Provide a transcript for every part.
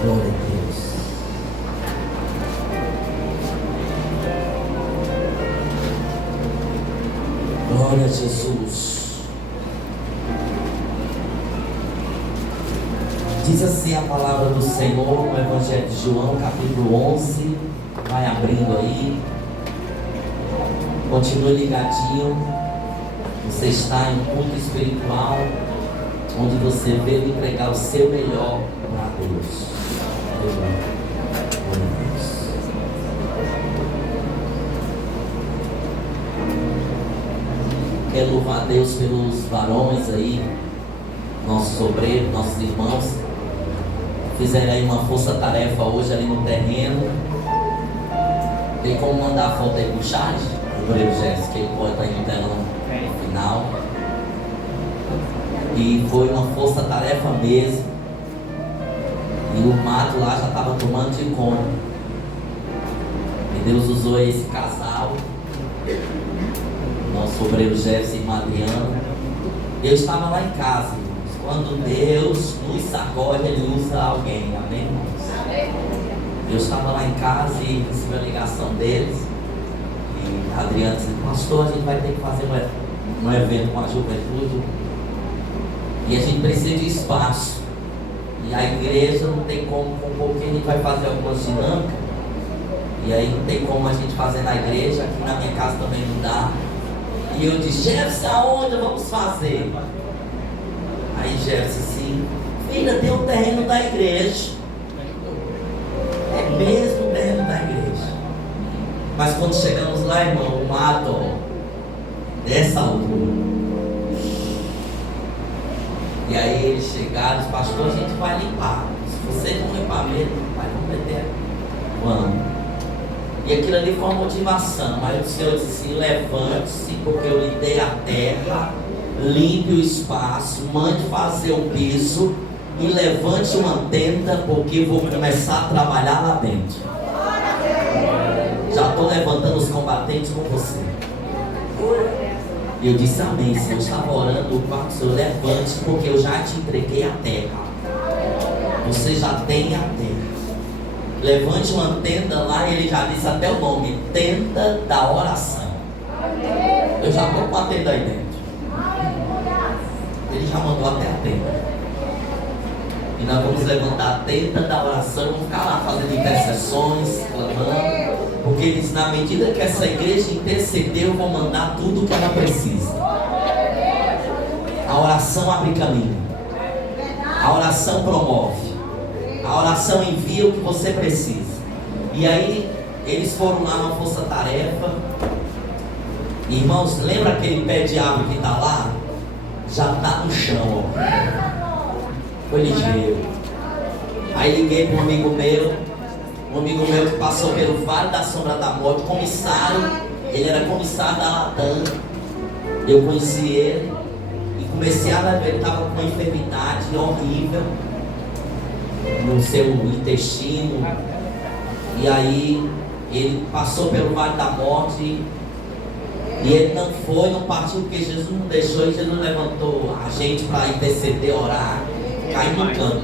Glória a Deus. Glória a Jesus. Diz assim a palavra do Senhor no Evangelho de João, capítulo 11. Vai abrindo aí. Continue ligadinho. Você está em um culto espiritual, onde você veio entregar o seu melhor para Deus. Quero louvar a Deus pelos varões aí, nossos obreiros, nossos irmãos. Fizeram aí uma força-tarefa hoje ali no terreno. Tem como mandar a foto aí pro chat? O obreiro Jéssica, que ele pode estar aí no telão no final. E foi uma força-tarefa mesmo. E o mato lá já estava tomando de conta. E Deus usou esse casal, nosso obreiro Jefferson e Adriano. Eu estava lá em casa, irmãos. Quando Deus nos sacode, Ele usa alguém. Amém, irmãos? Eu estava lá em casa e recebi a ligação deles. E Adriano disse: pastor, a gente vai ter que fazer um evento com a juventude. E a gente precisa de espaço. E a igreja não tem como, com um pouquinho a gente vai fazer algumas dinâmicas. E aí não tem como a gente fazer na igreja, aqui na minha casa também não dá. E eu disse: Jefferson, aonde vamos fazer? Aí Jefferson assim: filha, tem o terreno da igreja. É mesmo o terreno da igreja. Mas quando chegamos lá, irmão, o mato, ó, dessa altura. E aí eles chegaram, os pastores, a gente vai limpar. Se vocês não limpar mesmo, vamos meter. Vamos. E aquilo ali foi uma motivação. Aí o Senhor disse assim: levante-se, porque eu lhe dei a terra, limpe o espaço, mande fazer o piso e levante uma tenda, porque eu vou começar a trabalhar lá dentro. Já estou levantando os combatentes com você. E eu disse: amém, Senhor. Eu estava orando o quarto, Senhor, levante, porque eu já te entreguei a terra. Você já tem a terra. Levante uma tenda lá, e ele já disse até o nome: tenda da oração. Eu já estou com a tenda aí dentro. Ele já mandou até a tenda. E nós vamos levantar a tenda da oração, vamos ficar lá fazendo intercessões, clamando. Porque ele diz: na medida que essa igreja interceder, eu vou mandar tudo o que ela precisa. A oração abre caminho. A oração promove. A oração envia o que você precisa. E aí, eles foram lá na força-tarefa. Irmãos, lembra aquele pé de árvore que está lá? Já está no chão, ó. Foi ligeiro. Aí liguei para um amigo meu que passou pelo Vale da Sombra da Morte, comissário. Ele era comissário da Latam. Eu conheci ele e comecei a ver. Ele estava com uma enfermidade horrível no seu intestino. E aí ele passou pelo Vale da Morte. E ele não foi, não partiu, porque Jesus não deixou. E Jesus levantou a gente para interceder, orar, cair no canto.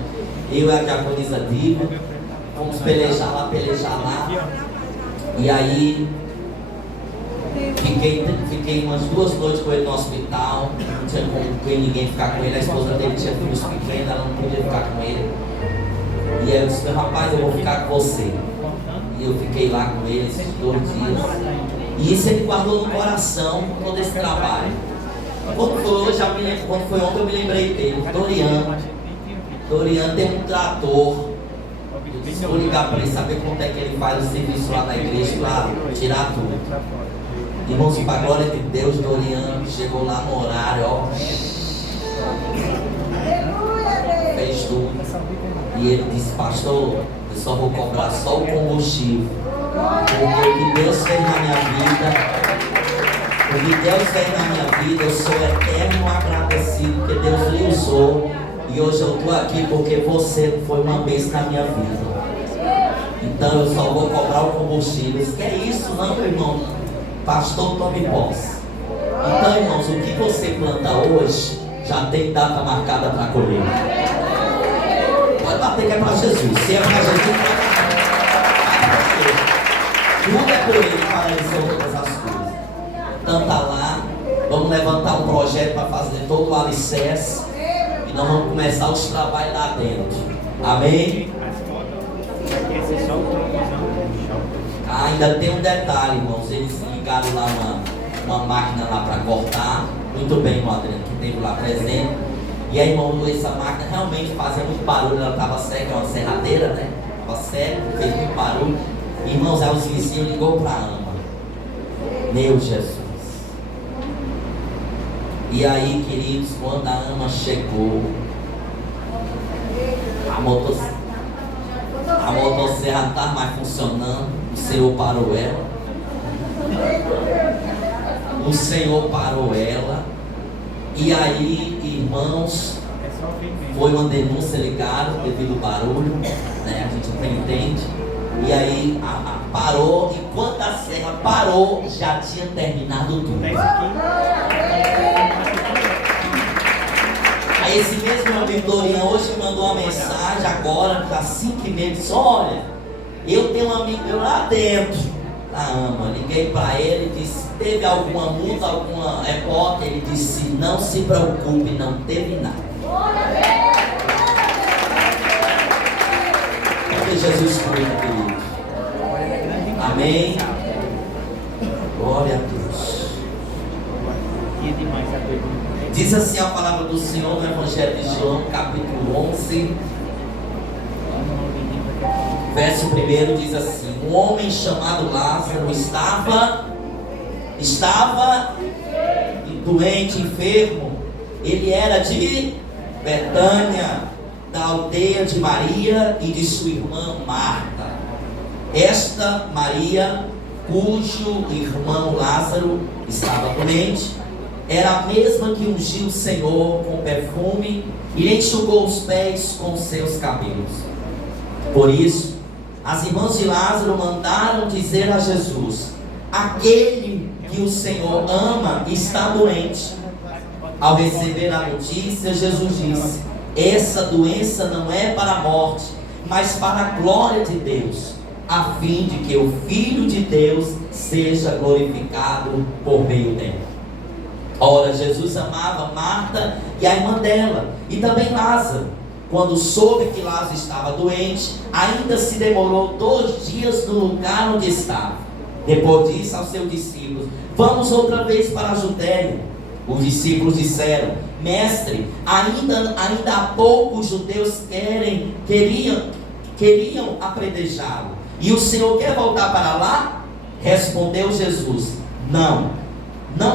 Eu e a diaconisa Diva fomos pelejar lá. E aí fiquei umas 2 noites com ele no hospital. Não tinha como ninguém ficar com ele. A esposa dele tinha filhos pequenos, ela não podia ficar com ele. E aí eu disse: rapaz, eu vou ficar com você. E eu fiquei lá com ele esses 2 dias. E isso ele guardou no coração, todo esse trabalho. Quando foi hoje, quando foi ontem, eu me lembrei dele. Dorian tem um trator. Eu vou ligar para ele, saber quanto é que ele faz o serviço lá na igreja para tirar tudo. Irmãos, para a glória de Deus, Dorian chegou lá no horário, ó. Fez tudo. E ele disse: pastor, eu só vou cobrar só o combustível. Porque o que Deus fez na minha vida, eu sou eterno agradecido, porque Deus lhe usou. E hoje eu estou aqui porque você foi uma bênção na minha vida. Então eu só vou cobrar o combustível. Isso que é isso, não, meu irmão? Pastor, tome posse. Então, irmãos, o que você planta hoje já tem data marcada para colher. pode bater que é para Jesus. Se é para Jesus, tudo é por Ele, para Ele são todas as coisas. Então tá lá, vamos levantar um projeto para fazer todo o alicerce e nós vamos começar os trabalhos lá dentro. Amém? Ainda tem um detalhe, irmãos. Eles ligaram lá uma máquina lá para cortar. Muito bem, irmão Adriano, que teve lá presente. E aí, irmão, essa máquina realmente fazia muito barulho. Ela estava seca, é uma serradeira, né? Estava seca, fez muito barulho. Irmãos, aí os vizinhos ligou para a Ama. Meu Jesus. E aí, queridos, quando a Ama chegou, a motosserra não estava mais funcionando. O Senhor parou ela. O Senhor parou ela. E aí, irmãos, foi uma denúncia ligada devido ao barulho, né? A gente até entende. E aí parou, e quando a serra parou, já tinha terminado tudo. Aí esse mesmo amigo Dorian hoje mandou uma mensagem agora, às 5h30, disse: olha, eu tenho um amigo meu lá dentro da Ama. Liguei para ele e disse: teve alguma multa, alguma repórter? Ele disse: não se preocupe, não teve nada. Porque Jesus cuida, querido. Amém. Glória a Deus. Diz assim a palavra do Senhor no Evangelho de João, capítulo 11, verso 1, diz assim: um homem chamado Lázaro estava doente, enfermo. Ele era de Betânia, da aldeia de Maria e de sua irmã Marta. Esta Maria, cujo irmão Lázaro estava doente, era a mesma que ungiu o Senhor com perfume e lhe enxugou os pés com seus cabelos. Por isso, as irmãs de Lázaro mandaram dizer a Jesus: aquele que o Senhor ama está doente. Ao receber a notícia, Jesus disse: essa doença não é para a morte, mas para a glória de Deus, a fim de que o Filho de Deus seja glorificado por meio dela. Ora, Jesus amava Marta e a irmã dela, e também Lázaro. Quando soube que Lázaro estava doente, ainda se demorou 2 dias no lugar onde estava. Depois disse aos seus discípulos: vamos outra vez para a Judéia. Os discípulos disseram: mestre, ainda há pouco os judeus queriam apredejá-lo, e o Senhor quer voltar para lá? Respondeu Jesus: não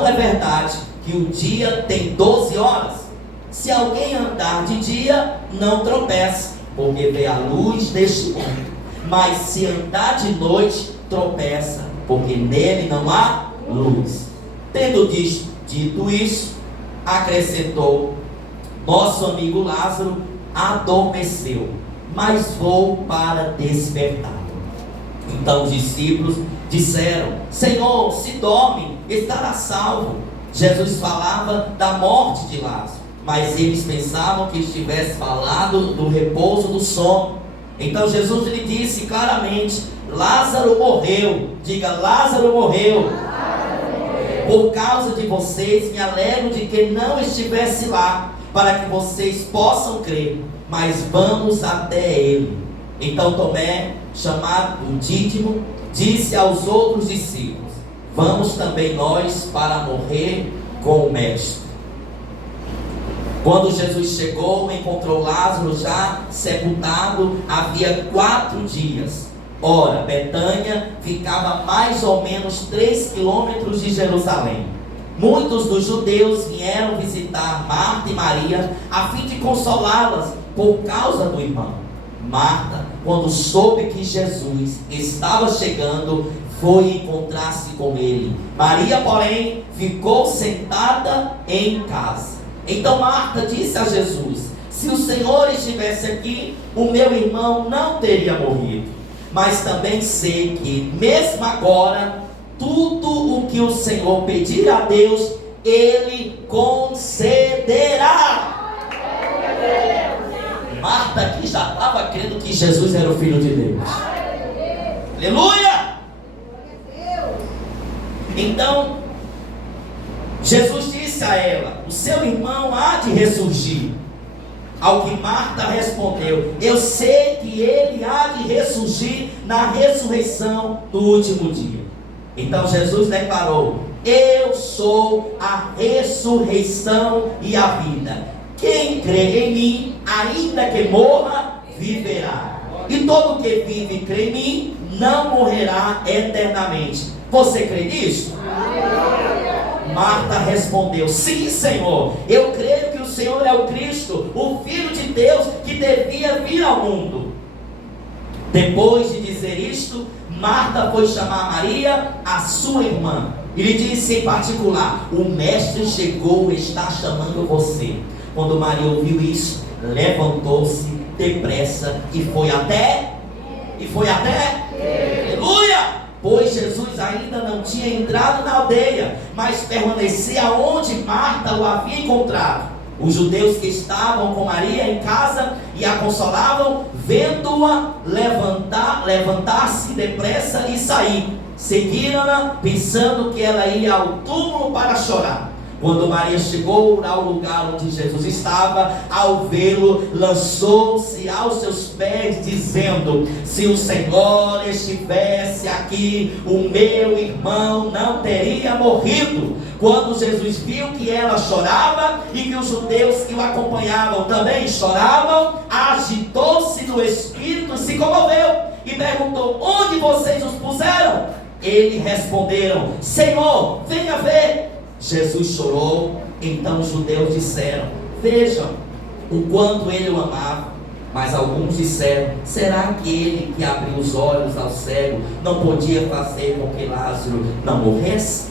é verdade que o dia tem 12 horas? Se alguém andar de dia, não tropeça, porque vê a luz deste mundo. Mas se andar de noite, tropeça, porque nele não há luz. Tendo dito isso, acrescentou: nosso amigo Lázaro adormeceu, mas vou para despertá-lo. Então os discípulos disseram: Senhor, se dorme, estará salvo. Jesus falava da morte de Lázaro, mas eles pensavam que estivesse falado do repouso do sono. Então Jesus lhe disse claramente: Lázaro morreu. Diga: Lázaro morreu. Por causa de vocês, me alegro de que não estivesse lá, para que vocês possam crer. Mas vamos até ele. Então Tomé, chamado Dídimo, disse aos outros discípulos: vamos também nós para morrer com o mestre. Quando Jesus chegou, encontrou Lázaro já sepultado havia 4 dias. Ora, Betânia ficava mais ou menos 3 quilômetros de Jerusalém. Muitos dos judeus vieram visitar Marta e Maria a fim de consolá-las por causa do irmão. Marta, quando soube que Jesus estava chegando, foi encontrar-se com ele. Maria, porém, ficou sentada em casa. Então Marta disse a Jesus: se o Senhor estivesse aqui, o meu irmão não teria morrido. Mas também sei que, mesmo agora, tudo o que o Senhor pedir a Deus, Ele concederá. Marta aqui já estava crendo que Jesus era o Filho de Deus. Aleluia! Então, Jesus disse a ela: o seu irmão há de ressurgir. Ao que Marta respondeu: eu sei que ele há de ressurgir na ressurreição do último dia. Então Jesus declarou: eu sou a ressurreição e a vida. Quem crê em mim, ainda que morra, viverá. E todo que vive e crê em mim, não morrerá eternamente. Você crê nisso? Marta respondeu: sim, Senhor, eu creio que o Senhor é o Cristo, o Filho de Deus, que devia vir ao mundo. Depois de dizer isto, Marta foi chamar Maria, a sua irmã, e lhe disse em particular: o mestre chegou e está chamando você. Quando Maria ouviu isso, levantou-se depressa e foi até aleluia! Pois Jesus ainda não tinha entrado na aldeia, mas permanecia onde Marta o havia encontrado. Os judeus que estavam com Maria em casa e a consolavam, vendo-a levantar-se depressa e sair, seguiram-na, pensando que ela ia ao túmulo para chorar. Quando Maria chegou ao lugar onde Jesus estava, ao vê-lo, lançou-se aos seus pés, dizendo: se o Senhor estivesse aqui, o meu irmão não teria morrido. Quando Jesus viu que ela chorava e que os judeus que o acompanhavam também choravam, agitou-se no espírito, se comoveu e perguntou: onde vocês os puseram? Eles responderam: Senhor, venha ver. Jesus chorou. Então os judeus disseram: vejam o quanto ele o amava. Mas alguns disseram: será que ele que abriu os olhos ao cego não podia fazer com que Lázaro não morresse?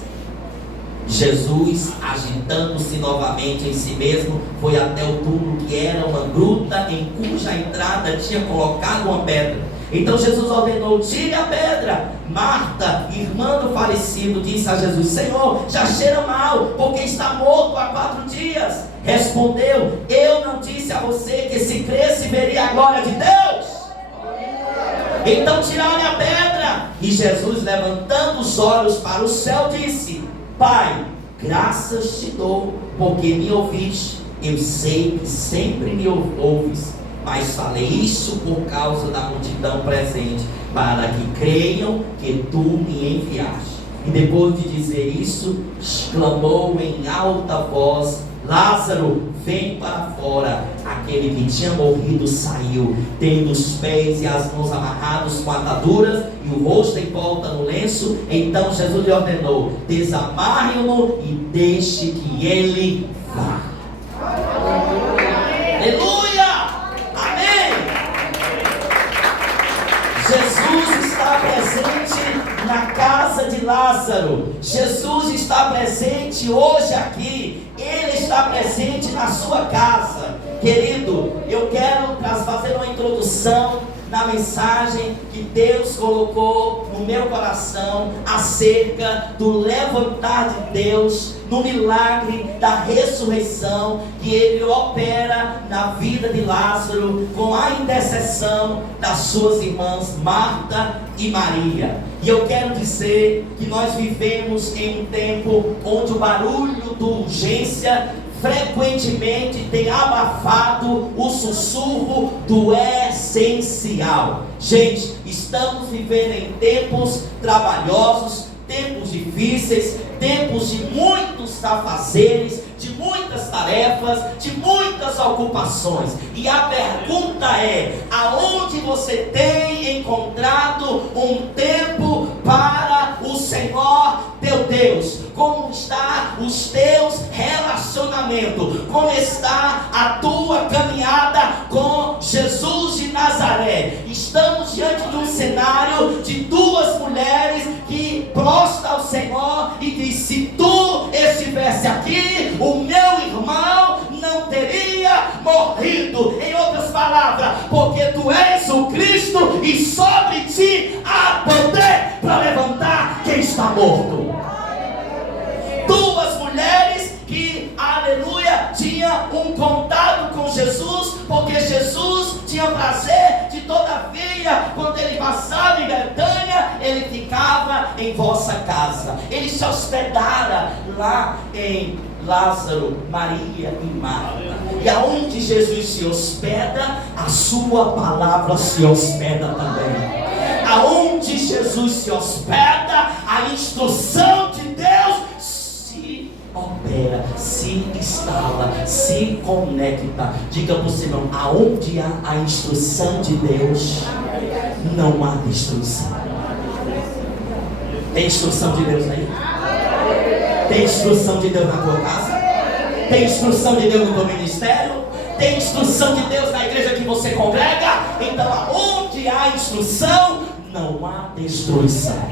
Jesus, agitando-se novamente em si mesmo, foi até o túmulo, que era uma gruta em cuja entrada tinha colocado uma pedra. Então Jesus ordenou: tire a pedra. Marta, irmã do falecido, disse a Jesus: Senhor, já cheira mal, porque está morto há 4 dias. Respondeu: eu não disse a você que se cresce veria a glória de Deus? Então tiraram a pedra. E Jesus, levantando os olhos para o céu, disse: Pai, graças te dou, porque me ouviste. Eu sei que sempre me ouves, mas falei isso por causa da multidão presente, para que creiam que tu me enviaste. E depois de dizer isso, exclamou em alta voz: Lázaro, vem para fora. Aquele que tinha morrido saiu, tendo os pés e as mãos amarrados com ataduras e o rosto envolta no lenço. Então Jesus lhe ordenou: desamarre-o e deixe que ele vá. Aleluia! Amém! Jesus está presente na casa de Lázaro. Jesus está presente hoje aqui. Ele está presente na sua casa. Querido, eu quero fazer uma introdução na mensagem que Deus colocou no meu coração acerca do levantar de Deus, no milagre da ressurreição que Ele opera na vida de Lázaro, com a intercessão das suas irmãs Marta e Maria. E eu quero dizer que nós vivemos em um tempo onde o barulho da urgência frequentemente tem abafado o sussurro do essencial. Gente, estamos vivendo em tempos trabalhosos, tempos difíceis, tempos de muitos afazeres, de muitas tarefas, de muitas ocupações. E a pergunta é: aonde você tem encontrado um tempo para o Senhor teu Deus? Como está os teus relacionamentos? Como está a tua caminhada com Jesus de Nazaré? Estamos diante de um cenário de 2 mulheres que prostam ao Senhor e diz: se tu estivesse aqui, o meu irmão não teria morrido. Em outras palavras, porque tu és o Cristo e sobre ti há poder para levantar quem está morto. 2 mulheres que, aleluia, tinham um contato com Jesus porque Jesus tinha prazer de todavia, quando ele passava em Betânia, ele ficava em vossa casa. Ele se hospedara lá em Lázaro, Maria e Marta. E aonde Jesus se hospeda, a sua palavra se hospeda também. Aonde Jesus se hospeda, a instrução de Deus se opera, se instala, se conecta. Diga para o seu irmão: aonde há a instrução de Deus, não há destruição. Tem instrução de Deus aí? Tem instrução de Deus na tua casa? Tem instrução de Deus no teu ministério? Tem instrução de Deus na igreja que você congrega? Então, aonde há instrução, não há destruição.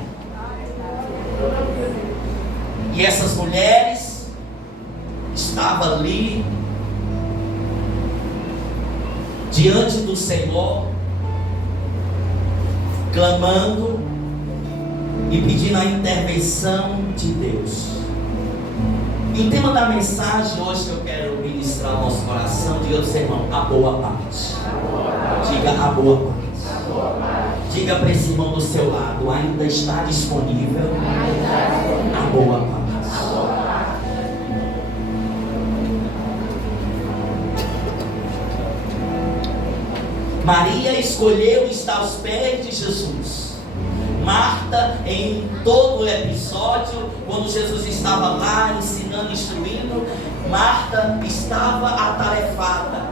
E essas mulheres estavam ali diante do Senhor, clamando e pedindo a intervenção de Deus. E o tema da mensagem hoje que eu quero ministrar ao nosso coração, diga ao seu irmão: a boa parte. Diga: a boa parte. Diga para esse irmão do seu lado: ainda está disponível a boa parte. Maria escolheu estar aos pés de Jesus. Marta, em todo o episódio, quando Jesus estava lá ensinando, instruindo, Marta estava atarefada.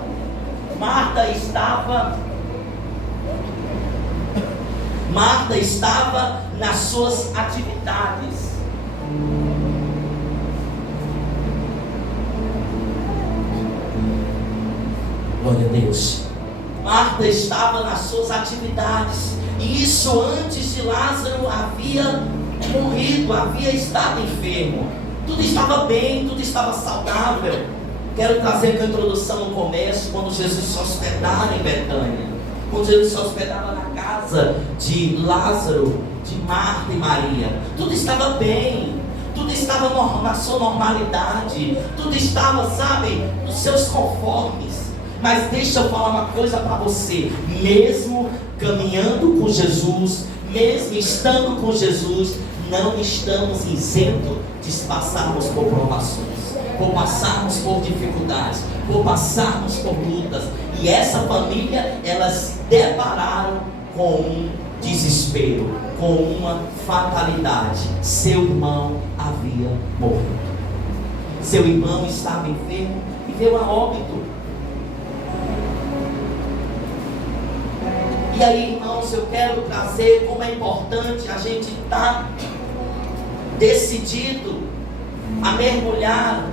Marta estava nas suas atividades. Glória a Deus. Marta estava nas suas atividades. E isso antes de Lázaro havia morrido, havia estado enfermo. Tudo estava bem, tudo estava saudável. Quero trazer a introdução no começo, quando Jesus se hospedava em Betânia. Quando Jesus se hospedava na casa de Lázaro, de Marta e Maria. Tudo estava bem, tudo estava na sua normalidade. Tudo estava, sabe, nos seus conformes. Mas deixa eu falar uma coisa para você: mesmo caminhando com Jesus, mesmo estando com Jesus, não estamos isentos de passarmos por provações, por passarmos por dificuldades, por passarmos por lutas. E essa família, elas se depararam com um desespero, com uma fatalidade. Seu irmão havia morrido. Seu irmão estava enfermo e veio a óbito. E aí, irmãos, eu quero trazer como é importante a gente estar decidido a mergulhar,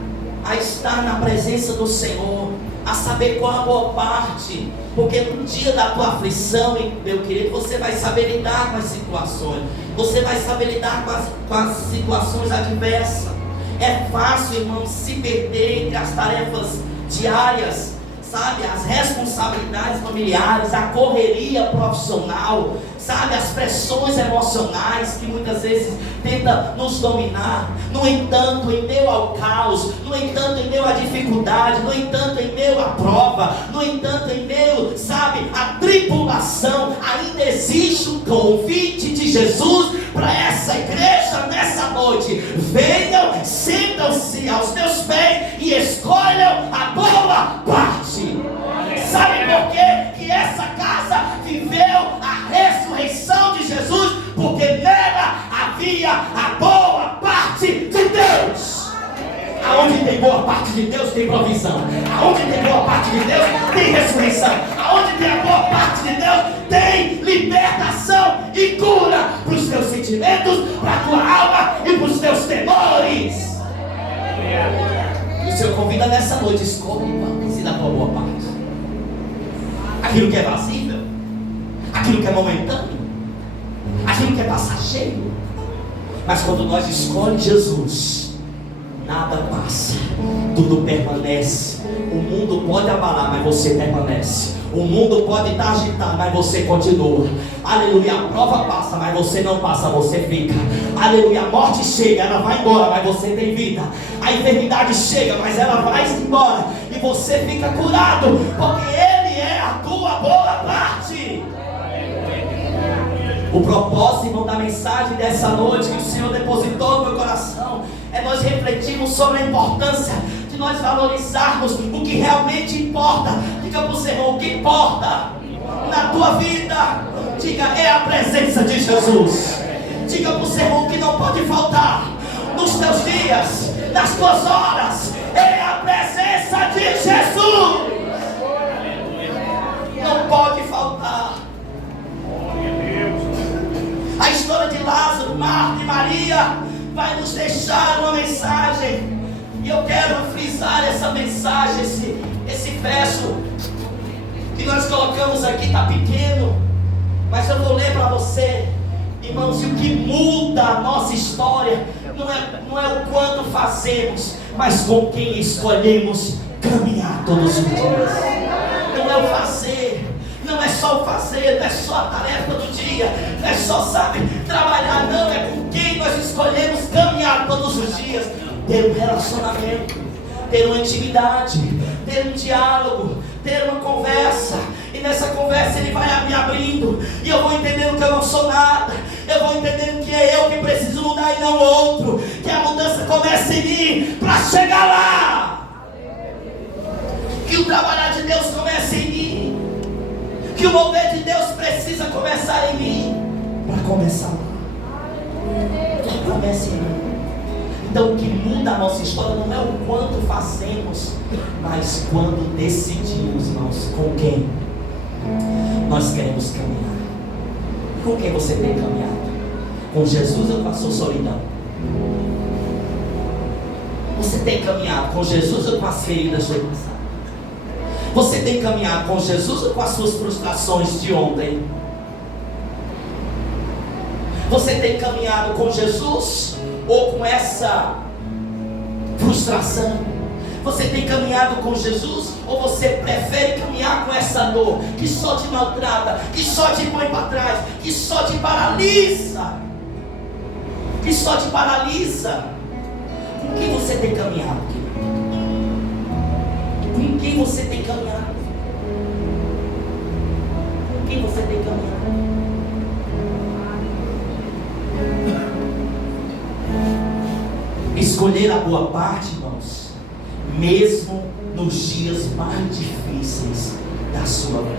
a estar na presença do Senhor, a saber qual a boa parte, porque no dia da tua aflição, meu querido, você vai saber lidar com as situações, você vai saber lidar com as situações adversas. É fácil, irmão, se perder entre as tarefas diárias, sabe, as responsabilidades familiares, a correria profissional, sabe, as pressões emocionais que muitas vezes tentam nos dominar. No entanto, em meio ao caos, no entanto, em meio à dificuldade, no entanto, em meio à prova, no entanto, em meio, sabe, à tribulação, ainda existe um convite de Jesus para essa igreja nessa noite. Venham, sentam-se aos teus pés e escolham a boa parte. Sabe por quê que essa casa viveu a ressurreição de Jesus? Porque nela havia a boa parte de Deus. Aonde tem boa parte de Deus tem provisão. Aonde tem boa parte de Deus tem ressurreição. Aonde tem a boa parte de Deus tem libertação e cura para os teus sentimentos, para a tua alma e para os teus temores. E o Senhor convida nessa noite: escolhe e da tua boa parte. Aquilo que é vazível, aquilo que é momentâneo, aquilo que é passageiro. Mas quando nós escolhemos Jesus, nada passa, tudo permanece. O mundo pode abalar, mas você permanece. O mundo pode estar agitado, mas você continua. Aleluia, a prova passa, mas você não passa, você fica. Aleluia, a morte chega, ela vai embora, mas você tem vida. A enfermidade chega, mas ela vai embora e você fica curado, porque Ele O propósito, irmão, da mensagem dessa noite que o Senhor depositou no meu coração é nós refletirmos sobre a importância de nós valorizarmos o que realmente importa. Diga para o seu irmão: o que importa na tua vida? Diga: é a presença de Jesus. Diga para o seu irmão: o que não pode faltar nos teus dias, nas tuas horas, é a presença de Jesus. Não pode faltar. A história de Lázaro, Marta e Maria vai nos deixar uma mensagem. E eu quero frisar essa mensagem, esse verso que nós colocamos aqui está pequeno, mas eu vou ler para você, irmãos. E o que muda a nossa história não é o quanto fazemos, mas com quem escolhemos caminhar todos os dias. Não é o fazer, não é só o fazer, não é só a tarefa do dia, não é só, trabalhar, não, é com quem nós escolhemos caminhar todos os dias. Ter um relacionamento, ter uma intimidade, ter um diálogo, ter uma conversa. E nessa conversa Ele vai me abrindo, e eu vou entendendo que eu não sou nada. Eu vou entendendo que é eu que preciso mudar e não o outro. Que a mudança começa em mim para chegar lá. Que o trabalhar de Deus comece em mim. Que o mover de Deus precisa começar em mim para começar lá. Comece em mim. Então o que muda a nossa história não é o quanto fazemos, mas quando decidimos, irmãos, com quem nós queremos caminhar. Com quem você tem caminhado? Com Jesus ou com a sua solidão? Você tem caminhado com Jesus ou com as feridas do passado? Você tem caminhado com Jesus ou com as suas frustrações de ontem? Você tem caminhado com Jesus ou com essa frustração? Você tem caminhado com Jesus ou você prefere caminhar com essa dor que só te maltrata, que só te põe para trás, que só te paralisa? Que só te paralisa? Com quem você tem caminhado? Com quem você tem caminhado? Com quem você tem caminhado? Escolher a boa parte, irmãos, mesmo nos dias mais difíceis da sua vida.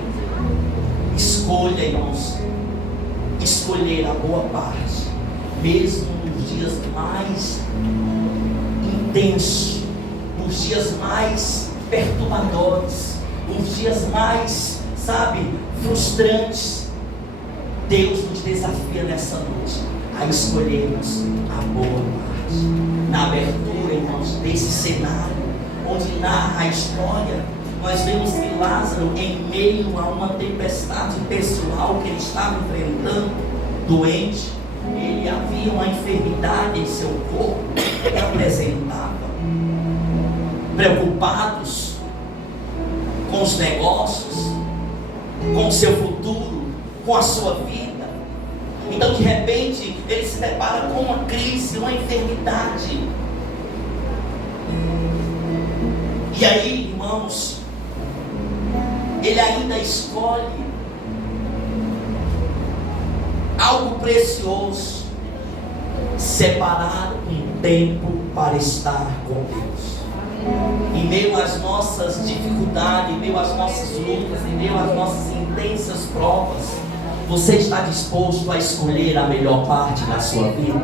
Escolha, irmãos, escolher a boa parte, mesmo nos dias mais intensos, nos dias mais perturbadores, nos dias mais, frustrantes. Deus nos desafia nessa noite a escolhermos a boa parte. Na abertura, irmãos, desse cenário onde narra a história, nós vemos que Lázaro, em meio a uma tempestade pessoal que ele estava enfrentando, doente, ele havia uma enfermidade em seu corpo que apresentava. Preocupados com os negócios, com o seu futuro, com a sua vida. Então, de repente, ele se depara com uma crise, uma enfermidade. E aí, irmãos, ele ainda escolhe algo precioso: separar um tempo para estar com Deus. Em meio às nossas dificuldades, em meio às nossas lutas, em meio às nossas intensas provas, você está disposto a escolher a melhor parte da sua vida?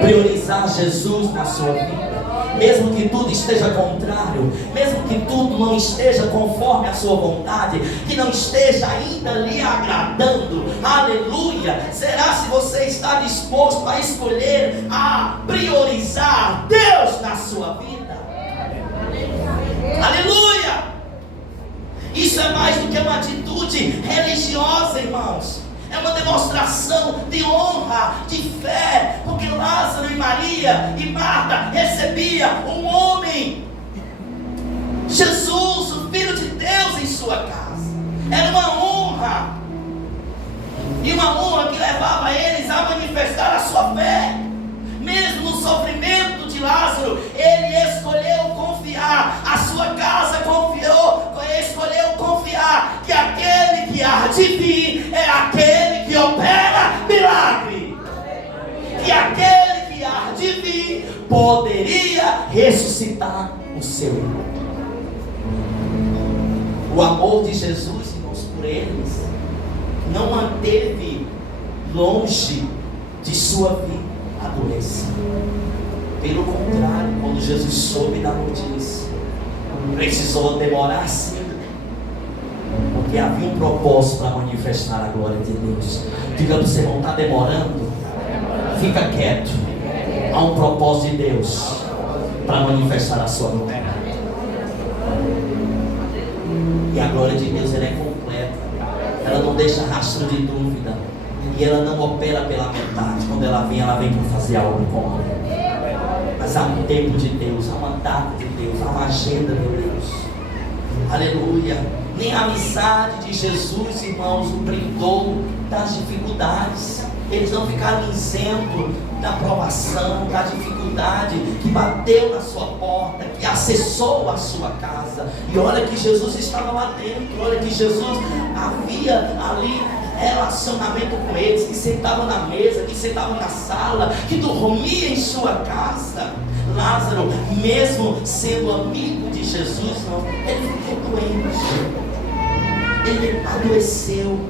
Priorizar Jesus na sua vida? Mesmo que tudo esteja contrário, mesmo que tudo não esteja conforme a sua vontade, que não esteja ainda lhe agradando, aleluia. Será se você está disposto a escolher, a priorizar Deus na sua vida? Aleluia! Isso é mais do que uma atitude religiosa, irmãos. É uma demonstração de honra, de fé, porque Lázaro e Maria e Marta recebiam um homem, Jesus, o Filho de Deus, em sua casa. Era uma honra, e uma honra que levava eles a manifestar a sua fé. Mesmo no sofrimento de Lázaro, ele escolheu confiar. A sua casa escolheu confiar que aquele que há de vir é aquele que opera poderia ressuscitar o seu irmão. O amor de Jesus, irmãos, por eles, não manteve longe de sua vida a doença. Pelo contrário, quando Jesus soube da notícia, precisou demorar sim, porque havia um propósito para manifestar a glória de Deus. Diga para o seu irmão: está demorando? Fica quieto. Há um propósito de Deus para manifestar a sua glória. E a glória de Deus, ela é completa. Ela não deixa rastro de dúvida. E ela não opera pela metade. Quando ela vem para fazer algo completa. Mas há um tempo de Deus, há uma data de Deus, há uma agenda de Deus. Aleluia. Nem a amizade de Jesus, irmãos, o prendou das dificuldades. Eles não ficaram isentos da provação, da dificuldade que bateu na sua porta, que acessou a sua casa. E olha que Jesus estava lá dentro, olha que Jesus havia ali relacionamento com eles, que sentava na mesa, que sentava na sala, que dormia em sua casa. Lázaro, mesmo sendo amigo de Jesus, ele ficou doente, ele adoeceu.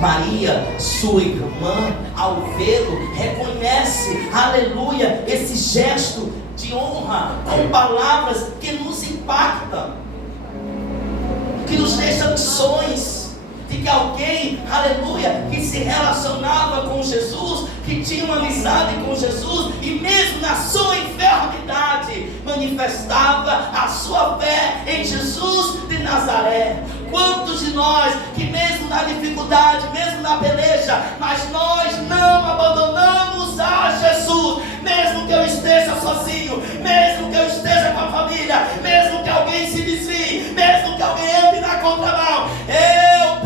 Maria, sua irmã, ao vê-lo, reconhece, aleluia, esse gesto de honra com palavras que nos impactam, que nos deixam lições de que alguém, aleluia, que se relacionava com Jesus, que tinha uma amizade com Jesus, e mesmo na sua enfermidade, manifestava a sua fé em Jesus de Nazaré. Quantos de nós, que mesmo na dificuldade, mesmo na peleja, mas nós não abandonamos a Jesus, mesmo que eu esteja sozinho, mesmo que eu esteja com a família, mesmo que alguém se desvie, mesmo que alguém ande na contramão, eu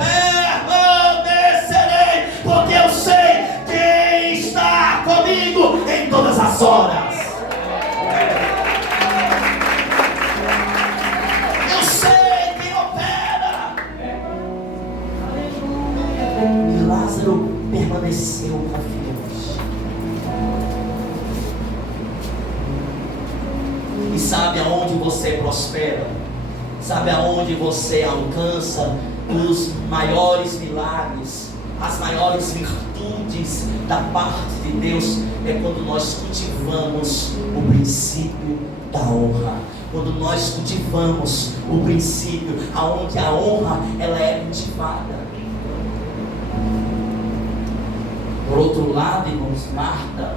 permanecerei, porque eu sei quem está comigo em todas as horas. Eu sei quem opera. E Lázaro permaneceu confiante. E sabe aonde você prospera? Sabe aonde você alcança os maiores milagres, as maiores virtudes da parte de Deus? É quando nós cultivamos o princípio da honra. Quando nós cultivamos o princípio aonde a honra ela é cultivada. Por outro lado, irmãos, Marta,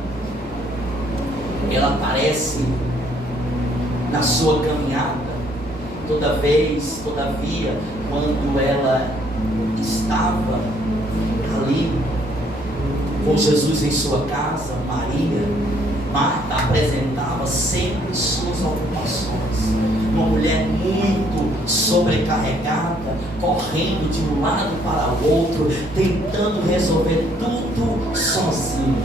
ela aparece na sua caminhada, todavia, quando ela estava ali com Jesus em sua casa, Marta apresentava sempre suas ocupações. Uma mulher muito sobrecarregada, correndo de um lado para o outro, tentando resolver tudo sozinha.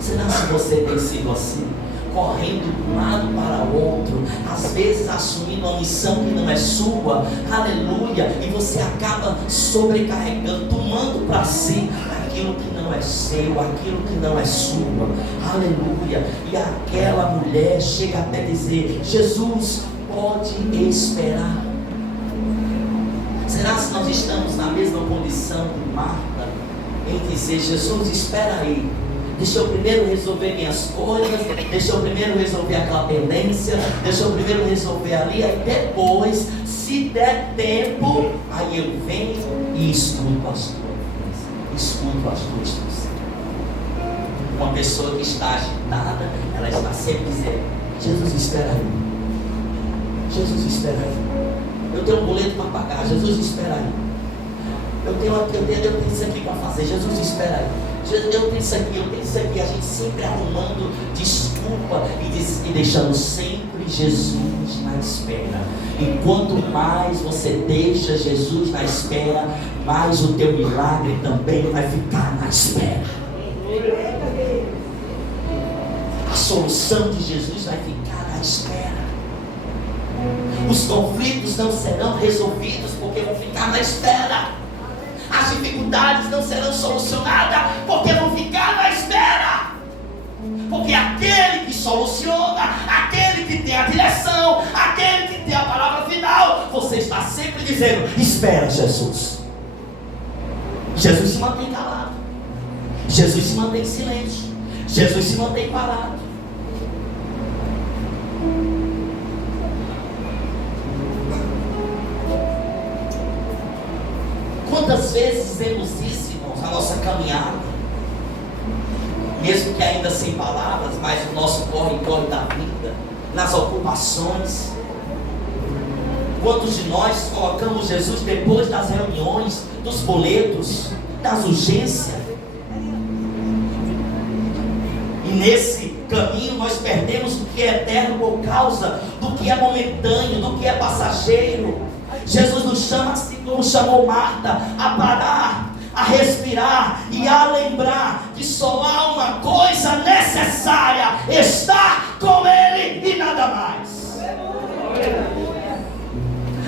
Será que você tem sido assim? Correndo de um lado para o outro, às vezes assumindo uma missão que não é sua, aleluia, e você acaba sobrecarregando, tomando para si aquilo que não é seu, aquilo que não é sua, aleluia. E aquela mulher chega até dizer: Jesus, pode esperar. Será que nós estamos na mesma condição de Marta, em dizer: Jesus, espera aí, deixa eu primeiro resolver minhas coisas, deixa eu primeiro resolver aquela pendência, deixa eu primeiro resolver ali, aí depois, se der tempo, aí eu venho e escuto as tuas instruções. Uma pessoa que está agitada, ela está sempre dizendo: Jesus, espera aí, Jesus, espera aí, eu tenho um boleto para pagar, Jesus, espera aí, eu tenho isso aqui para fazer, Jesus, espera aí, eu tenho isso aqui, a gente sempre arrumando desculpa e deixando sempre Jesus na espera. E quanto mais você deixa Jesus na espera, mais o teu milagre também vai ficar na espera. A solução de Jesus vai ficar na espera. Os conflitos não serão resolvidos porque vão ficar na espera. As dificuldades não serão solucionadas porque vão ficar na espera. Porque aquele que soluciona, aquele que tem a direção, aquele que tem a palavra final. Você está sempre dizendo: espera, Jesus. Jesus se mantém calado, Jesus se mantém em silêncio, Jesus se mantém parado. Quantas vezes vemos isso, irmãos, na nossa caminhada, mesmo que ainda sem palavras, mas o nosso corre-corre da vida, nas ocupações. Quantos de nós colocamos Jesus depois das reuniões, dos boletos, das urgências? E nesse caminho nós perdemos o que é eterno por causa do que é momentâneo, do que é passageiro. Jesus nos chama, assim como chamou Marta, a parar, a respirar e a lembrar que só há uma coisa necessária: estar com Ele e nada mais.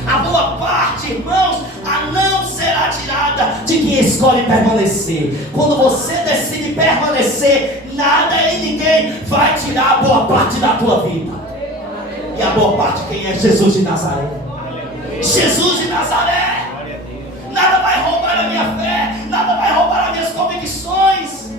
A boa parte, irmãos, a não será tirada de quem escolhe permanecer. Quando você decide permanecer, nada e ninguém vai tirar a boa parte da tua vida. E a boa parte quem é? Jesus de Nazaré. Jesus de Nazaré. Nada vai roubar a minha fé, nada vai roubar as minhas convicções.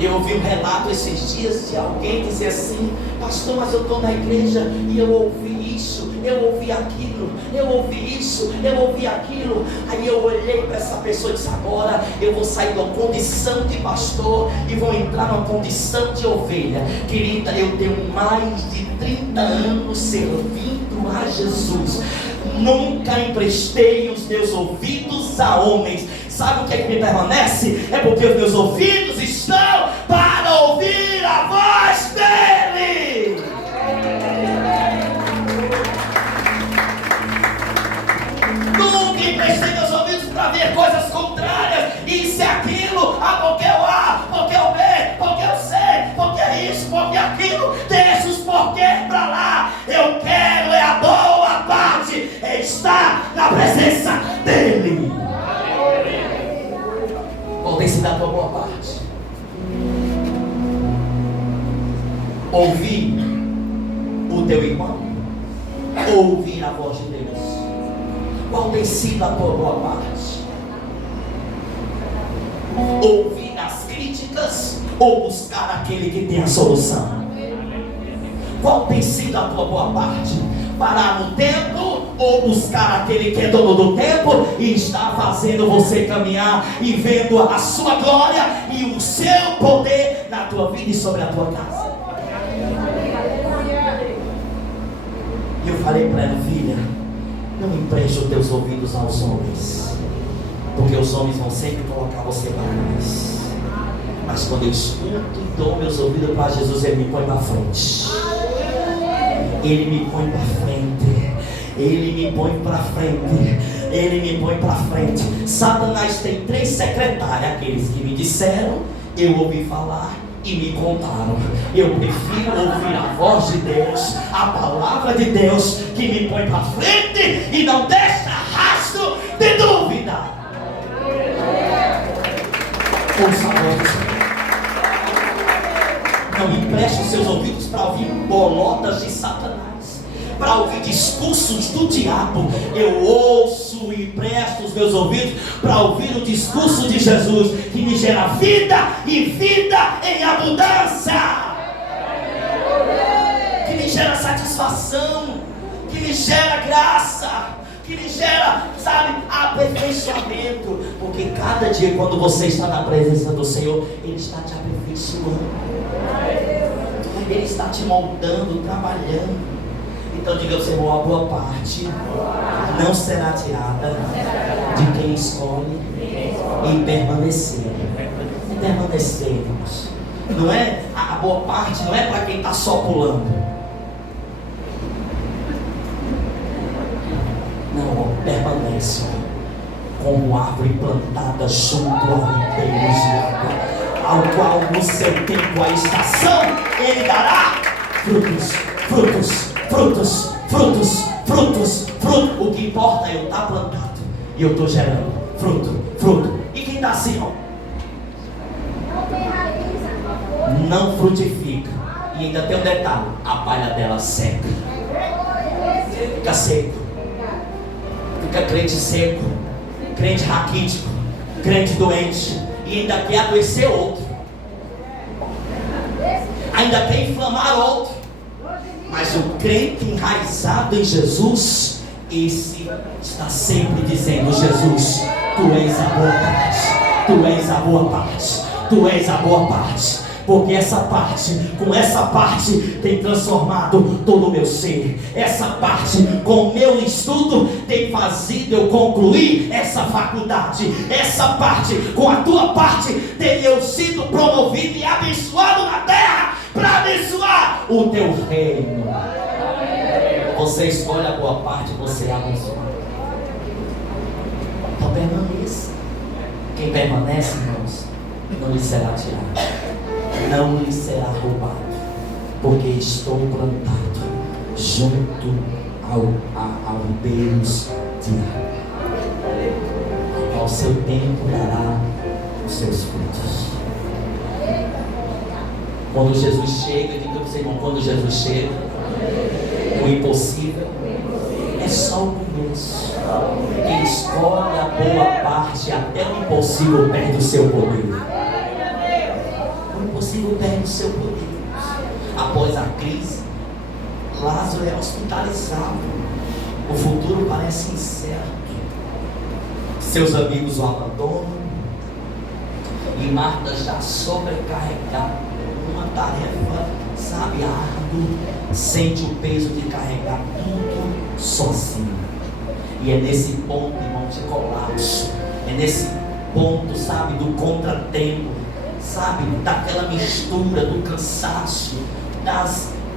Eu ouvi um relato esses dias de alguém dizer assim: pastor, mas eu estou na igreja e eu ouvi isso, eu ouvi aquilo, eu ouvi isso, eu ouvi aquilo. Aí eu olhei para essa pessoa e disse: agora eu vou sair da condição de pastor e vou entrar numa condição de ovelha. Querida, eu tenho mais de 30 anos servindo a Jesus. Nunca emprestei os meus ouvidos a homens. Sabe o que é que me permanece? É porque os meus ouvidos estão para ouvir a voz dele. Nunca emprestei meus ouvidos para ver coisas contrárias. Isso é aquilo, porque o A, porque o B, porque eu sei, porque é isso, porque é aquilo. Deixa os porquê para lá. Eu quero é a boa parte, é estar na presença dele. Qual tem sido a tua boa parte? Ouvir o teu irmão? Ouvir a voz de Deus? Qual tem sido a tua boa parte? Ouvir as críticas ou buscar aquele que tem a solução? Qual tem sido a tua boa parte? Parar no tempo ou buscar aquele que é dono do tempo e está fazendo você caminhar e vendo a sua glória e o seu poder na tua vida e sobre a tua casa? E eu falei para ela: filha, não empreste os teus ouvidos aos homens, porque os homens vão sempre colocar você para trás. Mas quando eu escuto e dou meus ouvidos para Jesus, Ele me põe para frente. Ele me põe para frente. Ele me põe para frente. Ele me põe para frente. Satanás tem 3 secretários: aqueles que me disseram, eu ouvi falar e me contaram. Eu prefiro ouvir a voz de Deus, a palavra de Deus, que me põe para frente e não deixa rastro de dúvida. Ouça a voz do Senhor. Não empreste os seus ouvidos para ouvir bolotas de Satanás, para ouvir discursos do diabo. Eu ouço e presto os meus ouvidos para ouvir o discurso de Jesus, que me gera vida e vida em abundância, que me gera satisfação, que me gera graça, que me gera, sabe, aperfeiçoamento. Porque cada dia, quando você está na presença do Senhor, Ele está te aperfeiçoando, Ele está te moldando, trabalhando. Então diga ao Senhor: a boa parte não será tirada de quem escolhe em permanecer. E permanecer, irmãos, não é a boa parte, não é para quem está só pulando. Não, permanece como árvore plantada junto a ribeiros de água, ao qual no seu tempo, a estação, Ele dará frutos, frutos, frutos, frutos, frutos, frutos. O que importa é eu estar plantado e eu estou gerando fruto, fruto. E quem está assim, ó, não frutifica. E ainda tem um detalhe: a palha dela seca. Fica seco. Fica crente seco, crente raquítico, crente doente, e ainda quer adoecer outro, ainda quer inflamar outro. Mas o crente enraizado em Jesus, esse está sempre dizendo: Jesus, tu és a boa parte, tu és a boa parte, tu és a boa parte. Porque com essa parte tem transformado todo o meu ser. Essa parte, com o meu estudo, tem fazido eu concluir essa faculdade. Essa parte, com a tua parte, tem eu sido promovido e abençoado na terra, para abençoar o teu reino. Você escolhe a boa parte, você é abençoado. Então permaneça. Quem permanece, irmãos, não lhe será tirado, não lhe será roubado, porque estou plantado junto ao Deus de água. Ao seu tempo dará os seus frutos. Quando Jesus chega, diga para você, irmão, quando Jesus chega, o impossível é só o começo. Quem escolhe a boa parte, até o impossível perde o seu poder. Perde o seu poder. Após a crise, Lázaro é hospitalizado. O futuro parece incerto. Seus amigos o abandonam. E Marta, já sobrecarregada, uma tarefa, sabe, árdua, sente o peso de carregar tudo sozinha. E é nesse ponto, irmão, de colapso, é nesse ponto, sabe, do contratempo, sabe, daquela mistura do cansaço,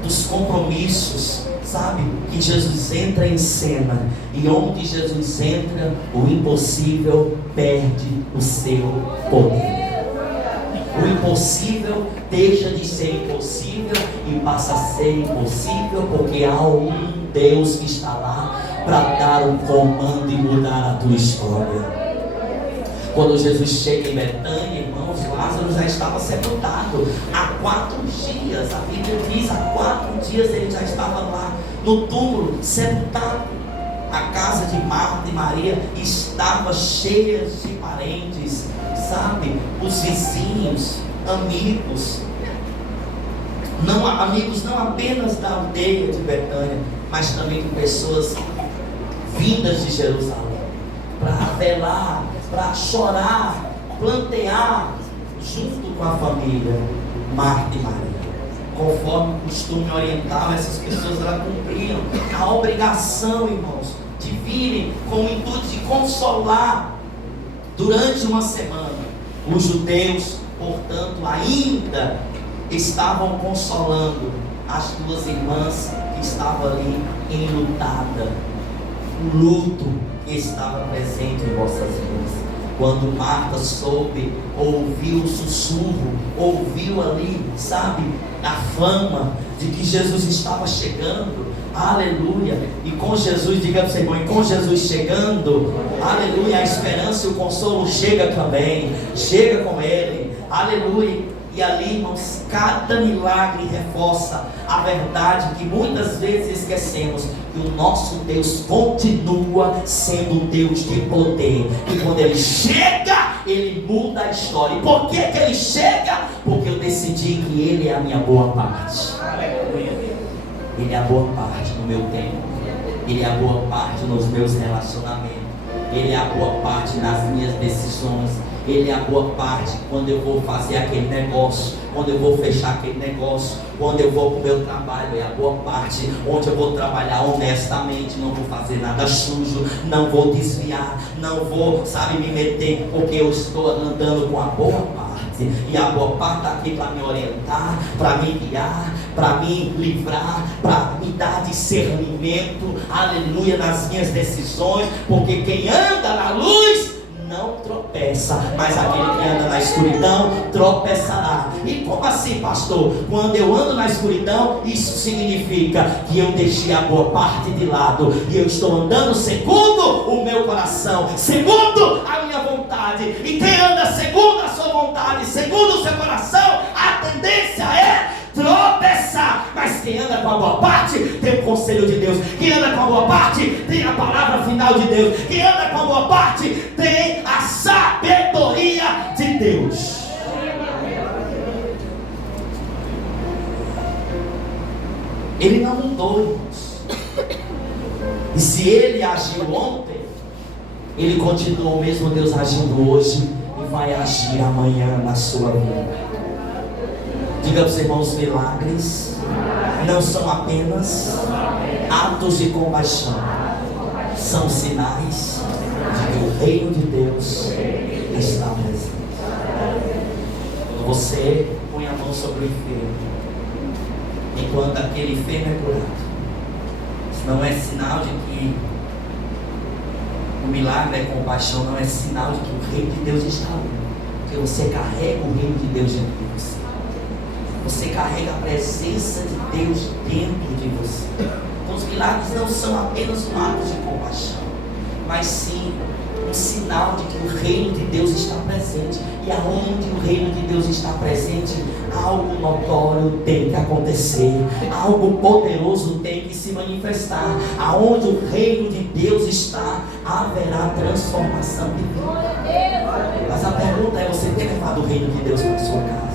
dos compromissos, sabe, que Jesus entra em cena. E onde Jesus entra, o impossível perde o seu poder. O impossível deixa de ser impossível e passa a ser impossível, porque há um Deus que está lá para dar um comando e mudar a tua história. Quando Jesus chega em Betânia, irmãos, Lázaro já estava sepultado há 4 dias. A Bíblia diz: há 4 dias ele já estava lá no túmulo, sepultado. A casa de Marta e Maria estava cheia de parentes, sabe? Os vizinhos, amigos. Amigos não apenas da aldeia de Betânia, mas também de pessoas vindas de Jerusalém para velar, para chorar, plantear junto com a família Marta e Maria. Conforme o costume oriental, essas pessoas elas cumpriam a obrigação, irmãos, de virem com o intuito de consolar durante uma semana. Os judeus, portanto, ainda estavam consolando as 2 irmãs que estavam ali enlutadas. O luto que estava presente em vossas vidas. Quando Marta soube, ouviu o sussurro, ouviu ali, sabe, a fama de que Jesus estava chegando, aleluia, e com Jesus, diga para o seu irmão, e com Jesus chegando, aleluia, a esperança e o consolo chega também, chega com Ele, aleluia. E ali, irmãos, cada milagre reforça a verdade que muitas vezes esquecemos, que o nosso Deus continua sendo um Deus de poder. E quando Ele chega, Ele muda a história. E por que Ele chega? Porque eu decidi que Ele é a minha boa parte. Ele é a boa parte no meu tempo. Ele é a boa parte nos meus relacionamentos. Ele é a boa parte nas minhas decisões. Ele é a boa parte quando eu vou fazer aquele negócio, quando eu vou fechar aquele negócio, quando eu vou para o meu trabalho. É a boa parte onde eu vou trabalhar honestamente, não vou fazer nada sujo, não vou desviar, não vou, sabe, me meter, porque eu estou andando com a boa parte. E a boa parte está aqui para me orientar, para me guiar, para me livrar, para me dar discernimento, aleluia, nas minhas decisões, porque quem anda na luz não tropeça, mas aquele que anda na escuridão tropeçará. E como assim, pastor? Quando eu ando na escuridão, isso significa que eu deixei a boa parte de lado e eu estou andando segundo o meu coração, segundo a minha vontade. E quem anda segundo a sua vontade, segundo o seu coração, a tendência é tropeçar. Mas quem anda com a boa parte tem o conselho de Deus. Quem anda com a boa parte tem a palavra final de Deus. Quem anda com a boa parte tem a sabedoria de Deus. Ele não mudou, irmãos. E se ele agiu ontem, ele continua o mesmo Deus agindo hoje e vai agir amanhã na sua vida. Diga para os irmãos, milagres não são apenas atos de compaixão, são sinais de que o reino de Deus está presente. Quando você põe a mão sobre o enfermo, enquanto aquele enfermo é curado, isso não é sinal de que o milagre é compaixão, não é sinal de que o reino de Deus está ali, porque você carrega o reino de Deus dentro de você. Você carrega a presença de Deus dentro de você. Então os milagres não são apenas um ato de compaixão, mas sim um sinal de que o reino de Deus está presente. E aonde o reino de Deus está presente, algo notório tem que acontecer, algo poderoso tem que se manifestar. Aonde o reino de Deus está, haverá transformação de vida. Mas a pergunta é: você tem levado o reino de Deus para a sua casa?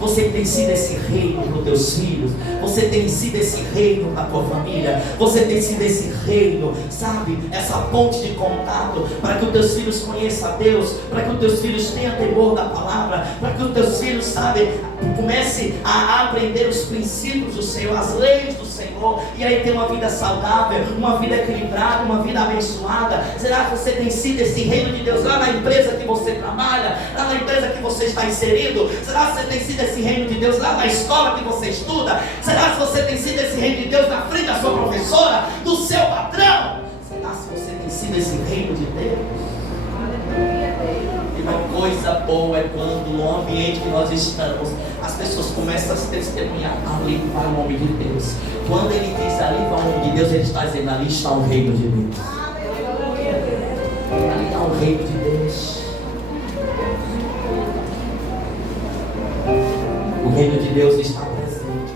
Você tem sido esse reino para os teus filhos? Você tem sido esse reino para a tua família? Você tem sido esse reino, sabe? Essa ponte de contato para que os teus filhos conheçam a Deus, para que os teus filhos tenham temor da palavra, para que os teus filhos, sabe, comecem a aprender os princípios do Senhor, as leis do Senhor, e aí ter uma vida saudável, uma vida equilibrada, uma vida abençoada. Será que você tem sido esse reino de Deus lá na empresa que você trabalha, lá na empresa que você está inserido? Será que você tem sido esse reino de Deus lá na escola que você estuda? Será que você tem sido esse reino de Deus na frente da sua professora, do seu patrão? Será que você tem sido esse reino de Deus? E uma coisa boa é quando no ambiente que nós estamos, as pessoas começam a se testemunhar: ali vai o homem de Deus. Quando ele diz ali vai o homem de Deus, ele está dizendo: ali está o reino de Deus. Ali está o reino de Deus. O reino de Deus está presente.